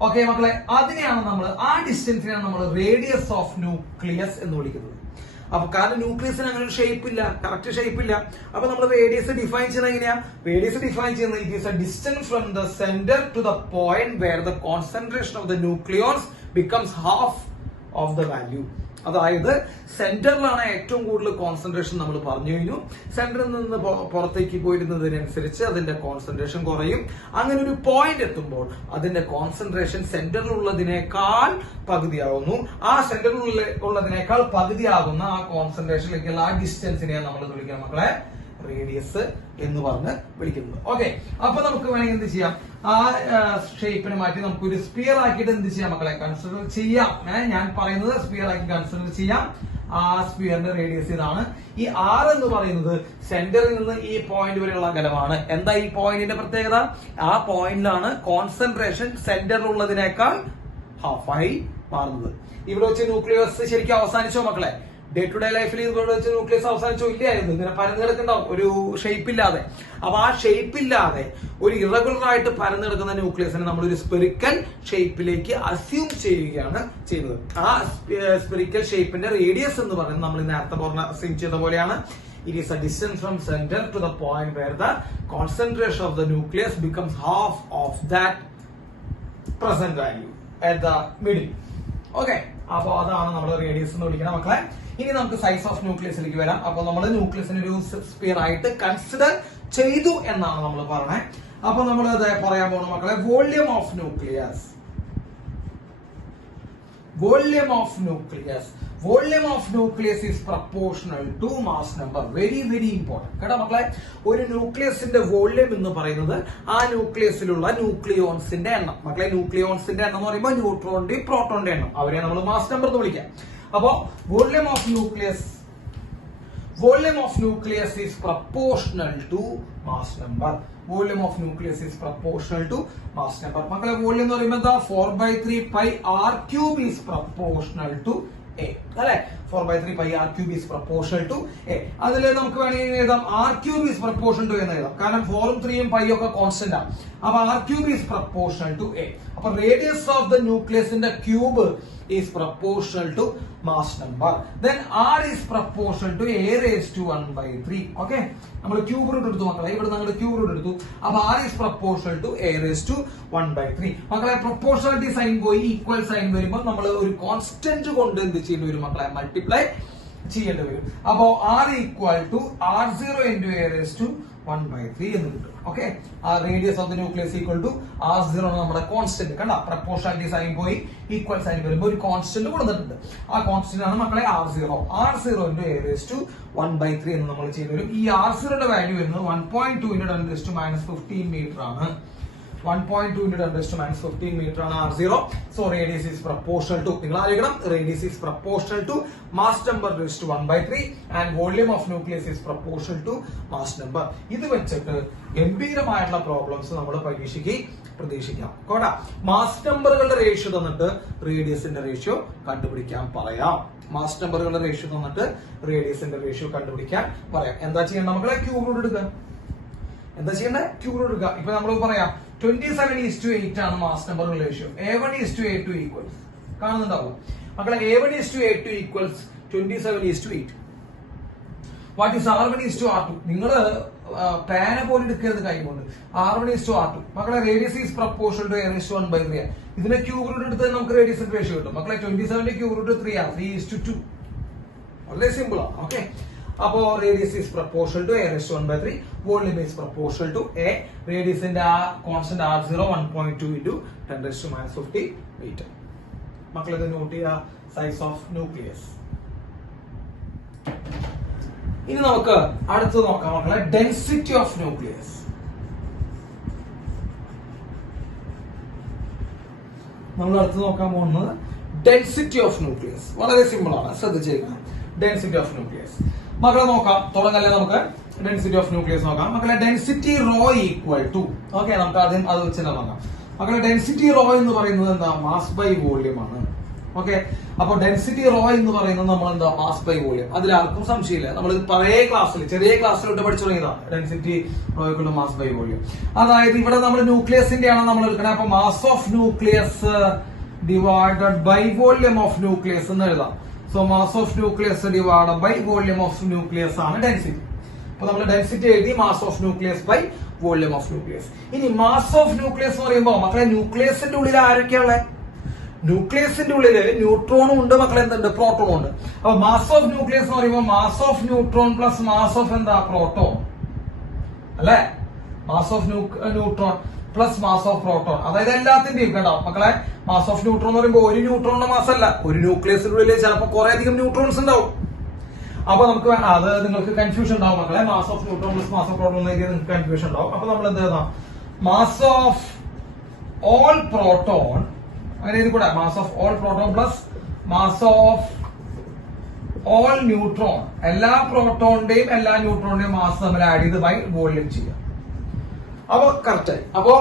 ഓക്കെ മക്കളെ, അതിനെയാണ് നമ്മൾ, ആ ഡിസ്റ്റൻസിനെയാണ് നമ്മൾ റേഡിയസ് ഓഫ് ന്യൂക്ലിയസ് എന്ന് വിളിക്കുന്നത്. അപ്പൊ കാരണം ന്യൂക്ലിയസിന് അങ്ങനെ ഒരു കറക്റ്റ് ഷേപ്പ് ഇല്ല. അപ്പൊ നമ്മൾ റേഡിയസ് ഡിഫൈൻ ചെയ്യുന്നത് എങ്ങനെയാ? റേഡിയസ് ഡിഫൈൻ ചെയ്യുന്നത് it is a distance from the centre to the point where the concentration of the nucleons becomes half of the value. അതായത് സെന്ററിലാണ് ഏറ്റവും കൂടുതൽ കോൺസെൻട്രേഷൻ നമ്മൾ പറഞ്ഞു കഴിഞ്ഞു. സെന്ററിൽ നിന്ന് പുറത്തേക്ക് പോയിരുന്നതിനനുസരിച്ച് അതിന്റെ കോൺസെൻട്രേഷൻ കുറയും. അങ്ങനെ ഒരു പോയിന്റ് എത്തുമ്പോൾ അതിന്റെ കോൺസെൻട്രേഷൻ സെന്ററിലുള്ളതിനേക്കാൾ പകുതിയാവുന്നു. ആ സെന്ററിലുള്ളതിനേക്കാൾ പകുതിയാകുന്ന ആ കോൺസെൻട്രേഷനിലേക്കുള്ള ആ ഡിസ്റ്റൻസിനെയാണ് നമ്മൾ വിളിക്കണം മക്കളെ റേഡിയസ് എന്ന് പറഞ്ഞ് വിളിക്കുന്നത്. ഓക്കെ, അപ്പൊ നമുക്ക് വേണമെങ്കിൽ എന്ത് ചെയ്യാം, ആ ഷേപ്പിനെ മാറ്റി നമുക്ക് ഒരു സ്പിയർ ആക്കിയിട്ട് എന്ത് ചെയ്യാം മക്കളെ, കൺസിഡർ ചെയ്യാം. ഞാൻ പറയുന്നത് സ്പിയർ ആക്കി കൺസിഡർ ചെയ്യാം. ആ സ്പിയറിന്റെ റേഡിയസ് ഇതാണ്. ഈ R എന്ന് പറയുന്നത് സെന്ററിൽ നിന്ന് ഈ പോയിന്റ് വരെയുള്ള അകലമാണ്. എന്താ ഈ പോയിന്റിന്റെ പ്രത്യേകത? ആ പോയിന്റിലാണ് കോൺസെൻട്രേഷൻ സെന്ററിലുള്ളതിനേക്കാൾ ഹാഫായി മാറുന്നത്. ഇവിടെ വെച്ച് ന്യൂക്ലിയസ് ശരിക്കും അവസാനിച്ചോ മക്കളെ? ഡേ ടു ഡേ ലൈഫിൽ ഇവിടെ വെച്ച് ന്യൂക്ലിയസ് അവസാനിച്ചോ? ഇല്ലായിരുന്നു. ഇങ്ങനെ പരന്നു കിടക്കുന്നുണ്ടാവും ഒരു ഷേപ്പ് ഇല്ലാതെ. അപ്പൊ ആ ഷേപ്പ് ഇല്ലാതെ ഒരു ഇറഗുലർ ആയിട്ട് പരന്നു കിടക്കുന്ന ന്യൂക്ലിയസിനെ നമ്മൾ ഒരു സ്പെറിക്കൽ ഷേപ്പിലേക്ക് അസ്യൂം ചെയ്യുകയാണ് ചെയ്യുന്നത്. ആ സ്പെറിക്കൽ ഷേപ്പിന്റെ റേഡിയസ് എന്ന് പറയുന്നത് നമ്മൾ നേരത്തെ പറഞ്ഞ അസ്യൂം ചെയ്ത പോലെയാണ്. It is a distance from center to the point where the concentration of the nucleus becomes half of that present value at the middle. Okay, അപ്പൊ അതാണ് നമ്മൾ റേഡിയസ് എന്ന് വിളിക്കുന്നത് മക്കളെ. ഇനി നമുക്ക് സൈസ് ഓഫ് ന്യൂക്ലിയസിലേക്ക് വരാം. അപ്പൊ നമ്മൾ ന്യൂക്ലിയസിനെ ഒരു സ്ഫിയർ ആയിട്ട് കൺസിഡർ ചെയ്തു എന്നാണ് നമ്മൾ പറഞ്ഞത്. അപ്പൊ നമ്മൾ പറയാൻ പോകുന്ന മക്കളെ volume of nucleus. Volume of nucleus. Volume of nucleus is proportional to mass number. Very very important. കേട്ടോ മക്കളെ, ഒരു ന്യൂക്ലിയസിന്റെ വോള്യൂം എന്ന് പറയുന്നത് ആ ന്യൂക്ലിയസിലുള്ള ന്യൂക്ലിയോൺസിന്റെ എണ്ണം. മക്കളെ, ന്യൂക്ലിയോൺസിന്റെ എണ്ണം എന്ന് പറയുമ്പോൾ ന്യൂട്രോണിന്റെയും പ്രോട്ടോണിന്റെ എണ്ണം, അവരെ നമ്മൾ മാസ് നമ്പർ എന്ന് വിളിക്കാം. അപ്പോ volume of nucleus is proportional to mass number. Volume of nucleus is proportional to mass number. മക്കളെ, വോള്യൂം എന്ന് പറയുമ്പോൾ എന്താ? 4/3 pi r cube is proportional to a. അല്ലെ? 4/3 pi r cube is proportional to a. അതിൽ നമുക്ക് വേണമെങ്കിൽ എഴുതാം r cube is proportional to എന്ന് എഴുതാം. കാരണം 4 ഉം 3 ഉം pi ഒക്കെ കോൺസ്റ്റന്റ് ആണ്. അപ്പൊ r cube is proportional to a. അപ്പൊ റേഡിയസ് ഓഫ് ദ ന്യൂക്ലിയസിന്റെ cube is proportional to mass number. Then r is proportional to a raised to 1/3. Okay, നമ്മൾ ക്യൂബ് റൂട്ട് എടുത്തു മക്കളെ. ഇവിടെ നമ്മൾ ക്യൂബ് റൂട്ട് എടുത്തു. അപ്പൊ r is proportional to a raised to 1/3. മക്കളെ, പ്രൊപ്പോർഷണാലിറ്റി സൈൻ പോയി ഈക്വൽ സൈൻ വരുമ്പോൾ നമ്മൾ ഒരു കോൺസ്റ്റന്റ് കൊണ്ട് എന്ത് ചെയ്യേണ്ടി വരും മക്കളെ? മൾട്ടിപ്ലൈ ചെയ്യേണ്ടി വരും. അപ്പോ r equal to r0 into a raised to 1/3 എന്ന് കിട്ടും. ഓക്കെ, ആ radius of the nucleus equal to r0 നമ്മുടെ കോൺസ്റ്റന്റ്. കണ്ട, പ്രൊപ്പോർഷണാലിറ്റി സൈൻ പോയി ഈക്വൽ സൈൻ വരുമ്പോൾ ഒരു കോൺസ്റ്റന്റ് കൊടുത്തിട്ടുണ്ട്. ആ കോൺസ്റ്റന്റ് ആണ് മക്കളെ r0 into a raised to 1/3 എന്ന് നമ്മൾ ചെയ്തു വരും. ഈ r0 യുടെ വാല്യൂ വരുന്നത് 1.2 into 10 raised to -15 മീറ്റർ ആണ്. 1.2 into 10 raised to -15 meter ആണ് r0. So radius is proportional to, നിങ്ങൾ ആലോചിക്കണം, radius is proportional to mass number raised to 1/3 and volume of nucleus is proportional to mass number. ഇത് വെച്ചിട്ട് ഗംഭീരമായിട്ടുള്ള problems നമ്മൾ പരീക്ഷയ്ക്ക് പ്രതീക്ഷിക്കാം. കേട്ടാ, മാസ് നമ്പറുകളുടെ റേഷ്യോ തന്നിട്ട് റേഡിയസിന്റെ റേഷ്യോ കണ്ടുപിടിക്കാൻ പറയാം. മാസ് നമ്പറുകളുടെ റേഷ്യോ തന്നിട്ട് റേഡിയസിന്റെ റേഷ്യോ കണ്ടുപിടിക്കാൻ പറയാം. എന്താ ചെയ്യേണ്ടത് മക്കളെ? ക്യൂബ് റൂട്ട് എടുക്കുക. എന്താ ചെയ്യേണ്ടത്? ക്യൂബ് റൂട്ട് എടുക്കുക. ഇപ്പൊ നമ്മൾ പറയാം 27:8 ആണ് mass number ratio. A1:A2 equals കാണുന്നുണ്ടാവും മക്കളെ. A1:A2 equals 27:8. What is R1:R2? നിങ്ങൾ പാന പോലെ എടുക്കരുത് കൈ കൊണ്ട്. R1:R2 മക്കളെ. Radius is proportional to a raised to 1/3. ഇതിനെ ക്യൂബ് റൂട്ട് എടുത്ത് നമുക്ക് റേഡിയസിന്റെ റേഷ്യോ കിട്ടും മക്കളെ. 27 ക്യൂബ് റൂട്ട് 3 ആണ്. 3:2. വളരെ സിമ്പിൾ ആണ്. ഓക്കെ, അപ്പോ radius is proportional to a raised to 1/3. Volume is proportional to a. റേഡിയസിന്റെ ആ constant r0 1.2 into 10 raised to -15 metre. മക്കളെ, ഇത് നോട്ട് ചെയ്യുക. Size of nucleus. ഇനി നമുക്ക് അടുത്ത് നോക്കാം മക്കളെ, ഡെൻസിറ്റി ഓഫ് ന്യൂക്ലിയസ്. നമ്മൾ അടുത്ത് നോക്കാൻ പോകുന്നത് ഡെൻസിറ്റി ഓഫ് ന്യൂക്ലിയസ്. വളരെ സിമ്പിൾ ആണ്, ശ്രദ്ധിച്ചേക്കാം. ഡെൻസിറ്റി ഓഫ് ന്യൂക്ലിയസ് മക്കളെ നോക്കാം. തുടങ്ങല്ലേ, നമുക്ക് ഡെൻസിറ്റി ഓഫ് ന്യൂക്ലിയസ് നോക്കാം മക്കളെ. Density rho equal to, okay, നമുക്ക് ആദ്യം അത് വെച്ച് തന്നെ നോക്കാം മക്കളെ. ഡെൻസിറ്റി റോ എന്ന് പറയുന്നത് എന്താ? മാസ് ബൈ വോള്യൂം ആണ്. ഓക്കെ, അപ്പൊ ഡെൻസിറ്റി റോ എന്ന് പറയുന്നത് നമ്മൾ എന്താ? Mass by volume. അതിൽ ആർക്കും സംശയമില്ല. നമ്മൾ പഴയ ക്ലാസ്സിൽ, ചെറിയ ക്ലാസ്സിലോട്ട് പഠിച്ചു തുടങ്ങിയതാണ് ഡെൻസിറ്റി റോയ്ക്കുള്ള മാസ് ബൈ വോള്യൂം. അതായത് ഇവിടെ നമ്മൾ ന്യൂക്ലിയസിന്റെ ആണ് നമ്മൾ എടുക്കുന്നത്. അപ്പൊ mass of nucleus divided by volume of nucleus എന്ന് എഴുതാം. So mass of nucleus divided by volume of nucleus ആണ് ഡെൻസിറ്റി. അപ്പൊ നമ്മൾ ഡെൻസിറ്റി എഴുതി mass of nucleus by volume of nucleus. ഇനി മാസ് ഓഫ് ന്യൂക്ലിയസ് എന്ന് പറയുമ്പോൾ മക്കളെ, ന്യൂക്ലിയസിന്റെ ഉള്ളിൽ ആരൊക്കെയാണുള്ളത്? ന്യൂക്ലിയസിന്റെ ഉള്ളില് ന്യൂട്രോണും ഉണ്ട് മക്കളെ, എന്തുണ്ട്? പ്രോട്ടോണും ഉണ്ട്. അപ്പൊ മാസ് ഓഫ് ന്യൂക്ലിയസ് എന്ന് പറയുമ്പോൾ mass of neutron plus mass of എന്താ? പ്രോട്ടോൺ അല്ലെ? Mass of neutron plus mass of proton. അതായത് എല്ലാത്തിന്റെയും കണ്ടോ മക്കളെ, മാസ് ഓഫ് ന്യൂട്രോൺ എന്ന് പറയുമ്പോൾ ഒരു ന്യൂട്രോണിന്റെ മാസ് അല്ല. ഒരു ന്യൂക്ലിയസിന്റെ ഉള്ളിൽ ചിലപ്പോൾ കുറെ അധികം ന്യൂട്രോൺസ് ഉണ്ടാവും. അപ്പൊ നമുക്ക് അത് നിങ്ങൾക്ക് കൺഫ്യൂഷൻ ഉണ്ടാവും മക്കളെ. Mass of neutron plus mass of proton നിങ്ങൾക്ക് കൺഫ്യൂഷൻ ഉണ്ടാവും. അപ്പൊ നമ്മൾ എന്ത് ചെയ്താൽ മാസ് ഓഫ് ഓൾ പ്രോട്ടോൺ, അങ്ങനെ ഇത് കൂടെ mass of all proton plus mass of all neutron, എല്ലാ പ്രോട്ടോണിന്റെയും എല്ലാ ന്യൂട്രോണിന്റെയും മാസ് തമ്മിൽ ആഡ് ചെയ്ത് ബൈ വോള്യൂം ചെയ്യാം. അപ്പൊ കറക്റ്റ് ആയി. അപ്പൊ